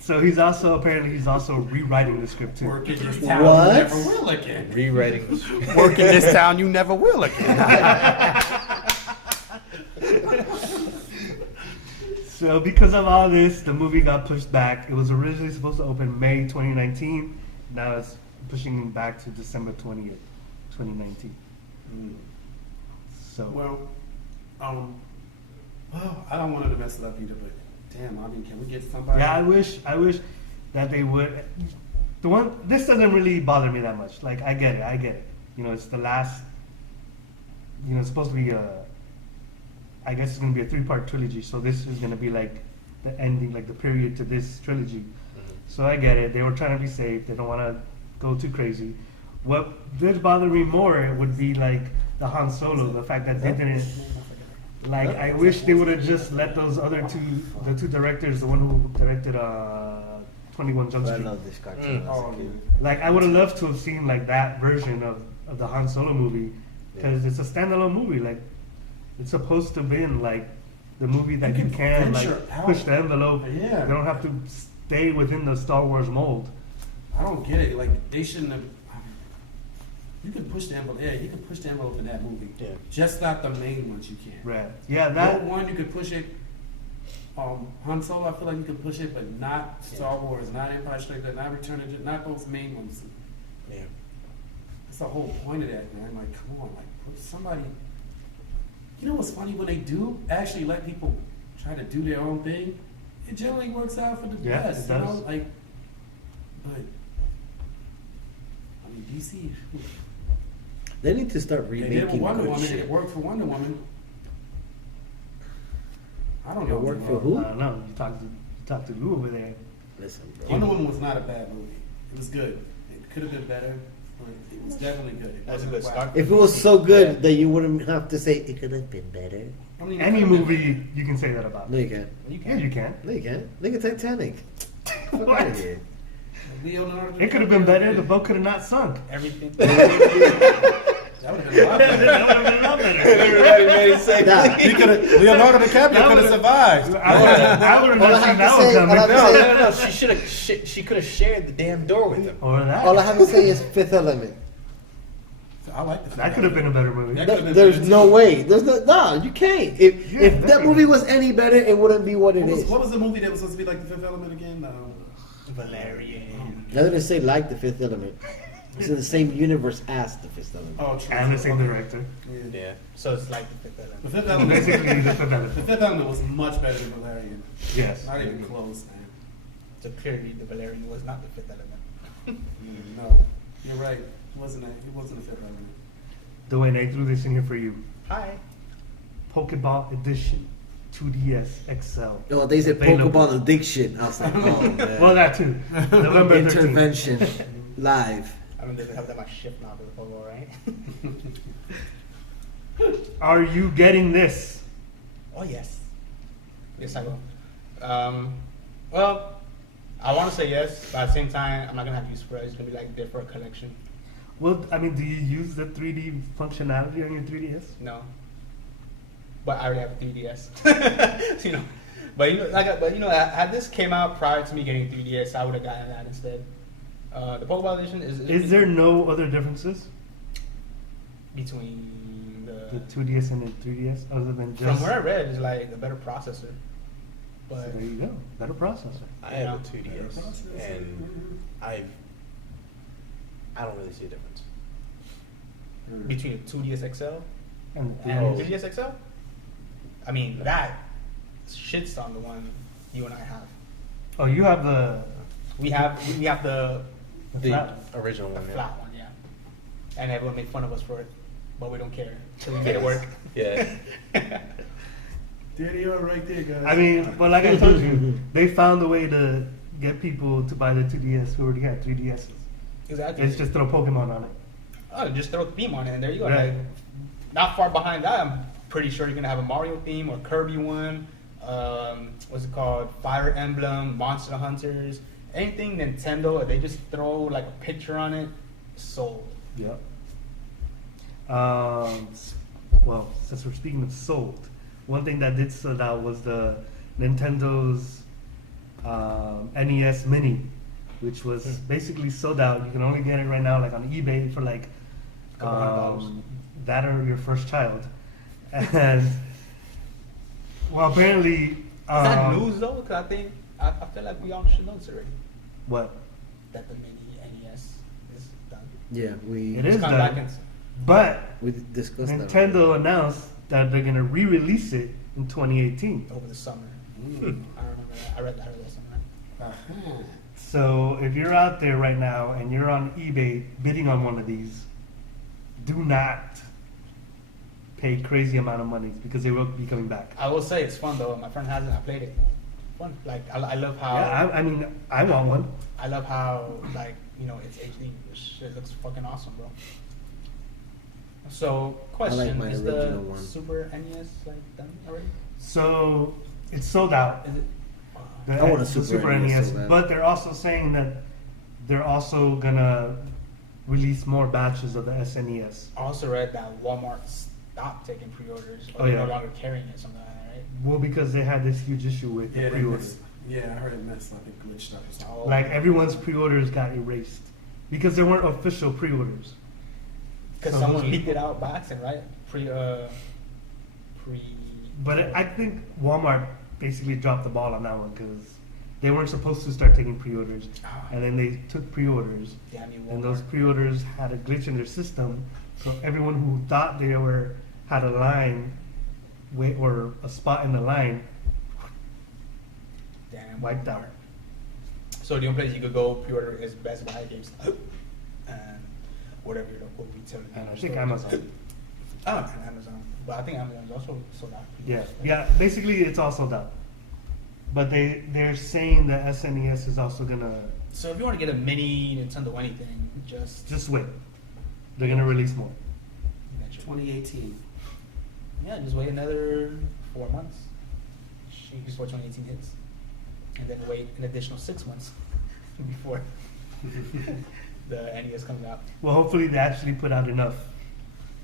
So he's also rewriting the script too. Work in this town, What? you never will again. Rewriting the script. Work in this town, you never will again. So because of all this, the movie got pushed back. It was originally supposed to open May 2019. Now it's pushing back to December 20th, 2019. So Well, I don't want to mess it up either, but damn, I mean, can we get somebody? yeah, I wish that they would. This doesn't really bother me that much. Like I get it. It's the last. It's supposed to be I guess it's gonna be a 3-part trilogy. So this is gonna be like the ending, like the period to this trilogy. So I get it. They were trying to be safe. They don't want to go too crazy. What did bother me more would be like the Han Solo, the fact that they didn't. Like, I wish they would have just let those other the two directors, the one who directed 21 Jump I Street. love this cartoon. As a Oh, kid. Like, I would have loved to have seen like that version of the Han Solo movie, because it's a standalone movie. Like, it's supposed to be like the movie that You you can can venture like out. push the envelope. Yeah. They don't have to stay within the Star Wars mold. I don't get it. Like, they shouldn't have. You can push the envelope. Yeah, you can push the envelope in that movie. Yeah. Just not the main ones. You can't. Right? Yeah, That that. one you could push it. Han Solo, I feel like you could push it, but not Star Wars, not Empire Strikes Back, not Return of the Jedi, not those main ones. Yeah. That's the whole point of that, man. Like, come on, like, put somebody. You know what's funny? When they do actually let people try to do their own thing, it generally works out for the Yeah, best. it You does. know, like, but I mean, DC. They need to start They did it with remaking Wonder good Woman. shit. It worked for Wonder Woman. I don't It know. worked for bro. who? I don't know. You talk to Lou over there. Listen, bro. Wonder Woman was not a bad movie. It was good. It could have been better, but it was definitely good. It That's a wasn't good whack. start. If it was so good that you wouldn't have to say it could have been better. I mean, it Any could've been- movie you can say that about. No, you can't. You Yeah, you can. No, you can't. Look at Titanic. Fuck What? outta here. Leonardo It could have been better. The boat could have not sunk. Everything. That would have been a lot better. That would have been a lot better. Everybody made it say Nah. He coulda- Leonardo DiCaprio That could have would've- survived. I would have All I not have seen to that say- one all I have coming. to No. She could have shared the damn door with him. Or that. All I have to say is Fifth Element. I like the That could have been a better movie. That could've been There's better, no too. way. There's no, you can't. If Yeah, if that definitely. movie was any better, it wouldn't be what it What was, is. what was the movie that was supposed to be like the Fifth Element again? Valerian. I didn't say like the Fifth Element. It's in the same universe as the Fifth Element. Oh, true. And the same Okay. director. Yeah. Yeah. So it's like the Fifth Element. The Fifth Element. Basically, the Fifth The Element. Fifth Element was much better than Valerian. Yes. Not even close, man. So clearly, the Valerian was not the Fifth Element. No, you're right. It wasn't the Fifth Element. Dwayne, I threw this in here for you. Hi. Pokeball Edition, 2DS XL. No, they said Available. Pokeball addiction. I was like, oh man. Well, that too. November 13th. Intervention live. I mean, they have that much shift now to the Pokemon, right? Are you getting this? Oh yes. Yes, I will. Well, I want to say yes, but at the same time, I'm not gonna have use for it. It's gonna be like there for a collection. Well, I mean, do you use the 3D functionality on your 3DS? No. But I already have a 3DS. you know. But had this came out prior to me getting 3DS, I would have gotten that instead. The Pokeball edition Is there no other differences between the 2DS and the 3DS other than just? from what I read, it's like a better processor. So But there you go, better processor. I have a 2DS, and I don't really see a difference. between the 2DS XL, And the And 3DS. 3DS XL. I mean, that shits on the one you and I have. Oh, you have the We have the The flat. original one. flat one, yeah. And everyone made fun of us for it, but we don't care until we made it work. Yeah. There you are, right there, guys. I mean, but like I told you, they found a way to get people to buy the 2DS who already had 3DSs. Exactly. It's just throw Pokemon on it. Oh, just throw the theme on it, and there you go. Right. Like, not far behind that, I'm pretty sure you're gonna have a Mario theme or Kirby one. What's it called? Fire Emblem, Monster Hunters, anything Nintendo. They just throw like a picture on it. Sold. Yep. Well, since we're speaking of sold, one thing that did sell out was the Nintendo's NES Mini, which was basically sold out. You can only get it right now, like on eBay, for like Couple $100. that or your first child. And well, apparently, Is that news though? Because I feel like we all should know this already. what That the mini NES is done. Yeah, we it is It's kinda done, back in- but we discussed that. Nintendo announced that they're gonna re-release it in 2018. over the summer. Mm. I remember that. I read that somewhere. Uh-huh. So if you're out there right now and you're on eBay bidding on one of these, do not pay crazy amount of money because they will be coming back. I will say it's fun though. My friend has it. I played it. Fun. Like I love how. Yeah, I mean, I want one. I love how like it's HD. This shit looks fucking awesome, bro. So question: my is original the one. Super NES like done already? So it's sold out. Is it? The, I want a the Super NES so bad. but they're also saying that they're also gonna release more batches of the SNES. I also read that Walmart stopped taking pre-orders, or Oh, they're yeah. no longer carrying it, something like that, right? Well, because they had this huge issue with the Yeah, they pre-orders. missed. Yeah, I heard it messed up. It glitched up or something. Oh. Like everyone's pre-orders got erased because there weren't official pre-orders. Because So someone those leaked people- it out by accident, right? But I think Walmart basically dropped the ball on that one because they weren't supposed to start taking pre-orders, and then they took pre-orders, Damn you, and those Walmart. pre-orders had a glitch in their system, so everyone who thought they had a line, or a spot in the line, Damn wiped Walmart. out. So the only place you could go pre-order is Best Buy, GameStop, and whatever your local retailer. And I think Amazon. Oh, and Amazon. But I think Amazon's also sold out. Yeah. Basically, it's all sold out. But they're saying that SNES is also gonna So if you want to get a mini Nintendo anything, just wait. They're gonna release more. 2018. Yeah, just wait another 4 months. Before 2018 hits, and then wait an additional 6 months before the NES comes out. Well, hopefully they actually put out enough.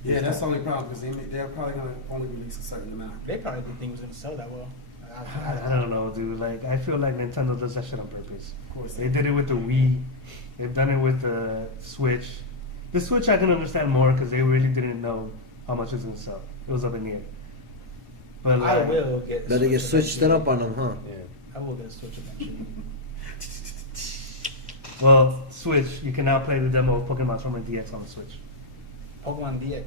Yeah, that's the only problem because they're probably going to only release a certain amount. They probably didn't think it was gonna sell that well. I don't know, dude. Like, I feel like Nintendo does that shit on purpose. Of course. They did it with the Wii. They've done it with the Switch. The Switch I can understand more because they really didn't know how much it was gonna sell. It was up in the air. But I like, will get. a Better get Switch switched it up on them, huh? Yeah. I will get a Switch eventually. well, Switch, you can now play the demo of Pokemon Tournament DX on the Switch. Pokemon DX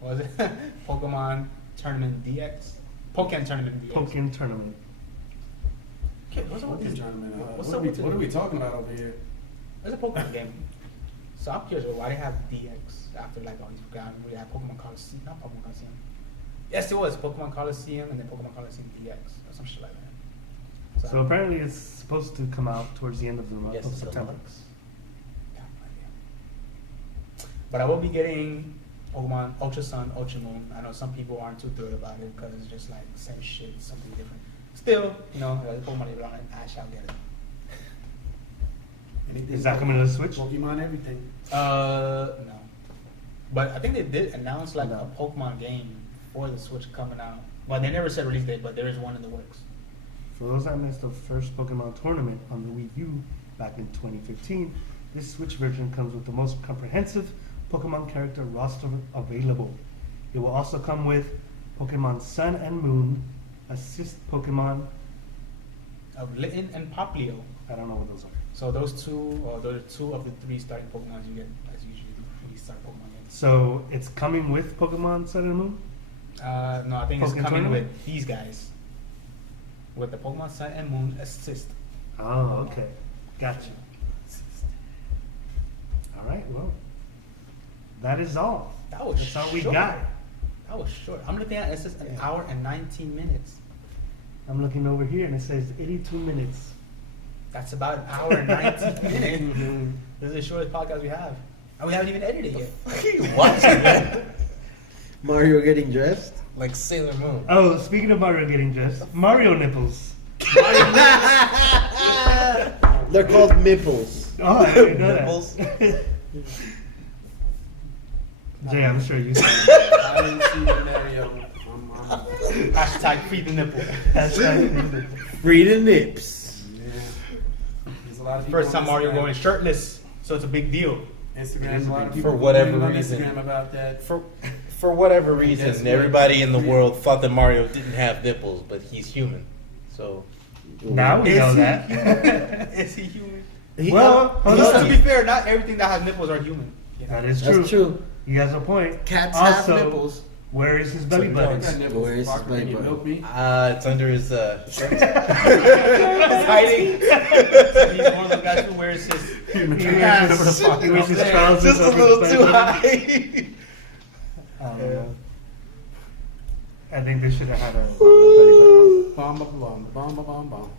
what was it? Pokemon Tournament DX. Pokemon Tournament DX. Pokemon Tournament. Okay, what's up with this? What's What up with are we this? talking about over here? It's a Pokemon game. So I'm curious why they have DX after like all these guys. We had Pokemon Coliseum, not Pokemon Coliseum. Yes, it was Pokemon Coliseum and then Pokemon Coliseum DX or some shit like that. So apparently it's supposed to come out towards the end of the month Yes, of it's September. Yeah, no idea. But I will be getting Pokemon Ultra Sun, Ultra Moon. I know some people aren't too thrilled about it because it's just like same shit, something different. Still, Pokemon is on it. I shall get it. Anything Is that coming to the Switch? Pokemon, everything. No. But I think they did announce like No. a Pokemon game for the Switch coming out. Well, they never said release date, but there is one in the works. For those that missed the first Pokemon tournament on the Wii U back in 2015, this Switch version comes with the most comprehensive Pokemon character roster available. It will also come with Pokemon Sun and Moon, Assist Pokemon. Of Litten and Poplio. I don't know what those are. So those are two of the three starting Pokemon you get as usually when you start Pokemon games. So it's coming with Pokemon Sun and Moon? No, I think it's Pokemon coming tournament? with these guys. With the Pokemon Sun and Moon assist. Oh, okay. Gotcha. All right, well, that is all. That was That's all we short. got. That was short. I'm looking at it says an hour and 19 minutes. I'm looking over here and it says 82 minutes. That's about an hour and 19 minutes. This is the shortest podcast we have. And we haven't even edited it yet. What? Mario getting dressed. Like Sailor Moon. Oh, speaking of Mario getting dressed, Mario nipples. They're called nipples. Oh, I didn't know Nipples. that. Jay, I'm sure you saw it. I didn't see the Mario. Hashtag free the nipple. Hashtag- Free the nips. Yeah. There's a lot of people First time on Mario Instagram- going shirtless, so it's a big deal. Instagram, a lot of people For whatever complaining on reason. Instagram about that. For whatever reason, Yes, everybody in the yeah. world thought that Mario didn't have nipples, but he's human. So Now we Is know he that. Is he human? Well, hold To on. be fair, not everything that has nipples are human. You know? That is true. That's true. You guys have a point. Cats Also, have nipples. Where is his belly So, button? got nipples. Where is his Parker, belly can you button? milk me? it's under his shirt. He's hiding. He's one of those guys who wears his He pants. wears his trousers Just a over little his too belly button. high. I don't know. I think they should have had a belly button. Bomb, bomb, bomb, bomb, bomb, bomb.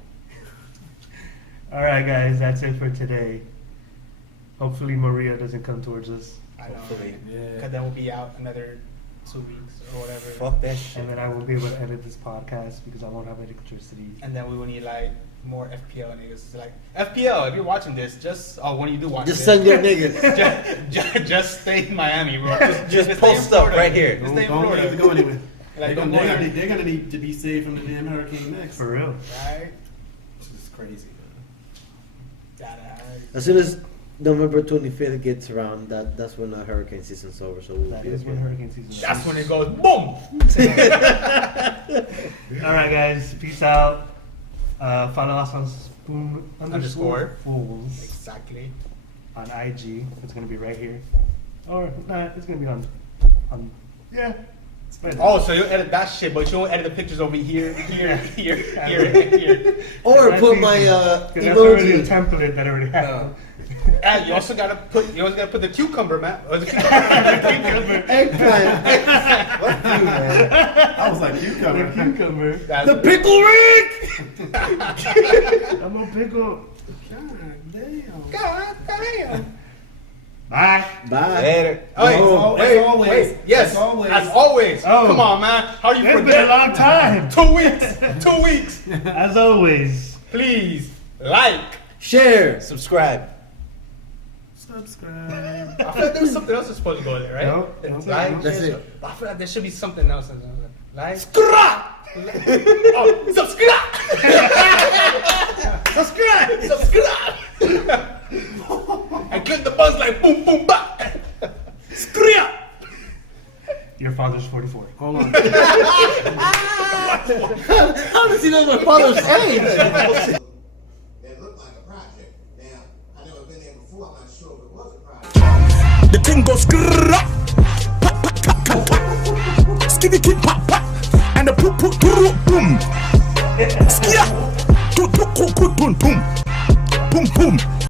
All right, guys, that's it for today. Hopefully, Maria doesn't come towards us, I know. Hopefully. Yeah. Because then we'll be out another 2 weeks or whatever. Fuck that shit. and then I won't be able to edit this podcast because I won't have electricity. And then we will need like more FPL niggas. Like FPL, if you're watching this, just when you do watch Just this, send your niggas. just stay in Miami, bro. Just stay in post up Florida. right here. Just stay in Don't Florida. need to go anywhere. Like, they're, don't gonna, go they're, there. gonna, they're gonna need to be saved from the damn hurricane next. For real. Right? Which is crazy. As soon as November 25th gets around, that's when the hurricane season's over. So we'll That be is when okay. hurricane season is. That's when it goes boom. All right, guys. Peace out. Follow us on Spoon Underscore. Fools Exactly. on IG. It's gonna be right here, or nah, it's gonna be on yeah. It's right there. Oh, so you edit that shit, but you don't edit the pictures over here, here, here, here, and here. Or That's put easy, my 'cause that's already a emoji. template that already happened. And you also gotta put the cucumber, man. Or the cucumber. Eggplant. I was like, you The coming? cucumber. The pickle Rick. I'm a pickle. God damn. God damn. Bye. Bye. Later. Oh, wait, Oh, wait, as always. wait. Yes, As always. as always. Oh. Come on, man. How you It's forget? been a long time. 2 weeks. 2 weeks. As always. Please like. Share. Subscribe. Subscribe. I feel like there was something else that's supposed to go there, right? No, It's no, like. no. That's it. I feel like there should be something else. Like. Oh, subscribe. Subscribe. Subscribe. And click the buttons like boom, boom, bop. Subscribe. Your father's 44. Hold on. How does he know my father's age? It looked like a project. Now, I never been there before. I'm not sure if it was a project. The thing goes skrrrrap, skiddy kid pop pop, and the poop poop boom, skia, boom boom boom boom boom.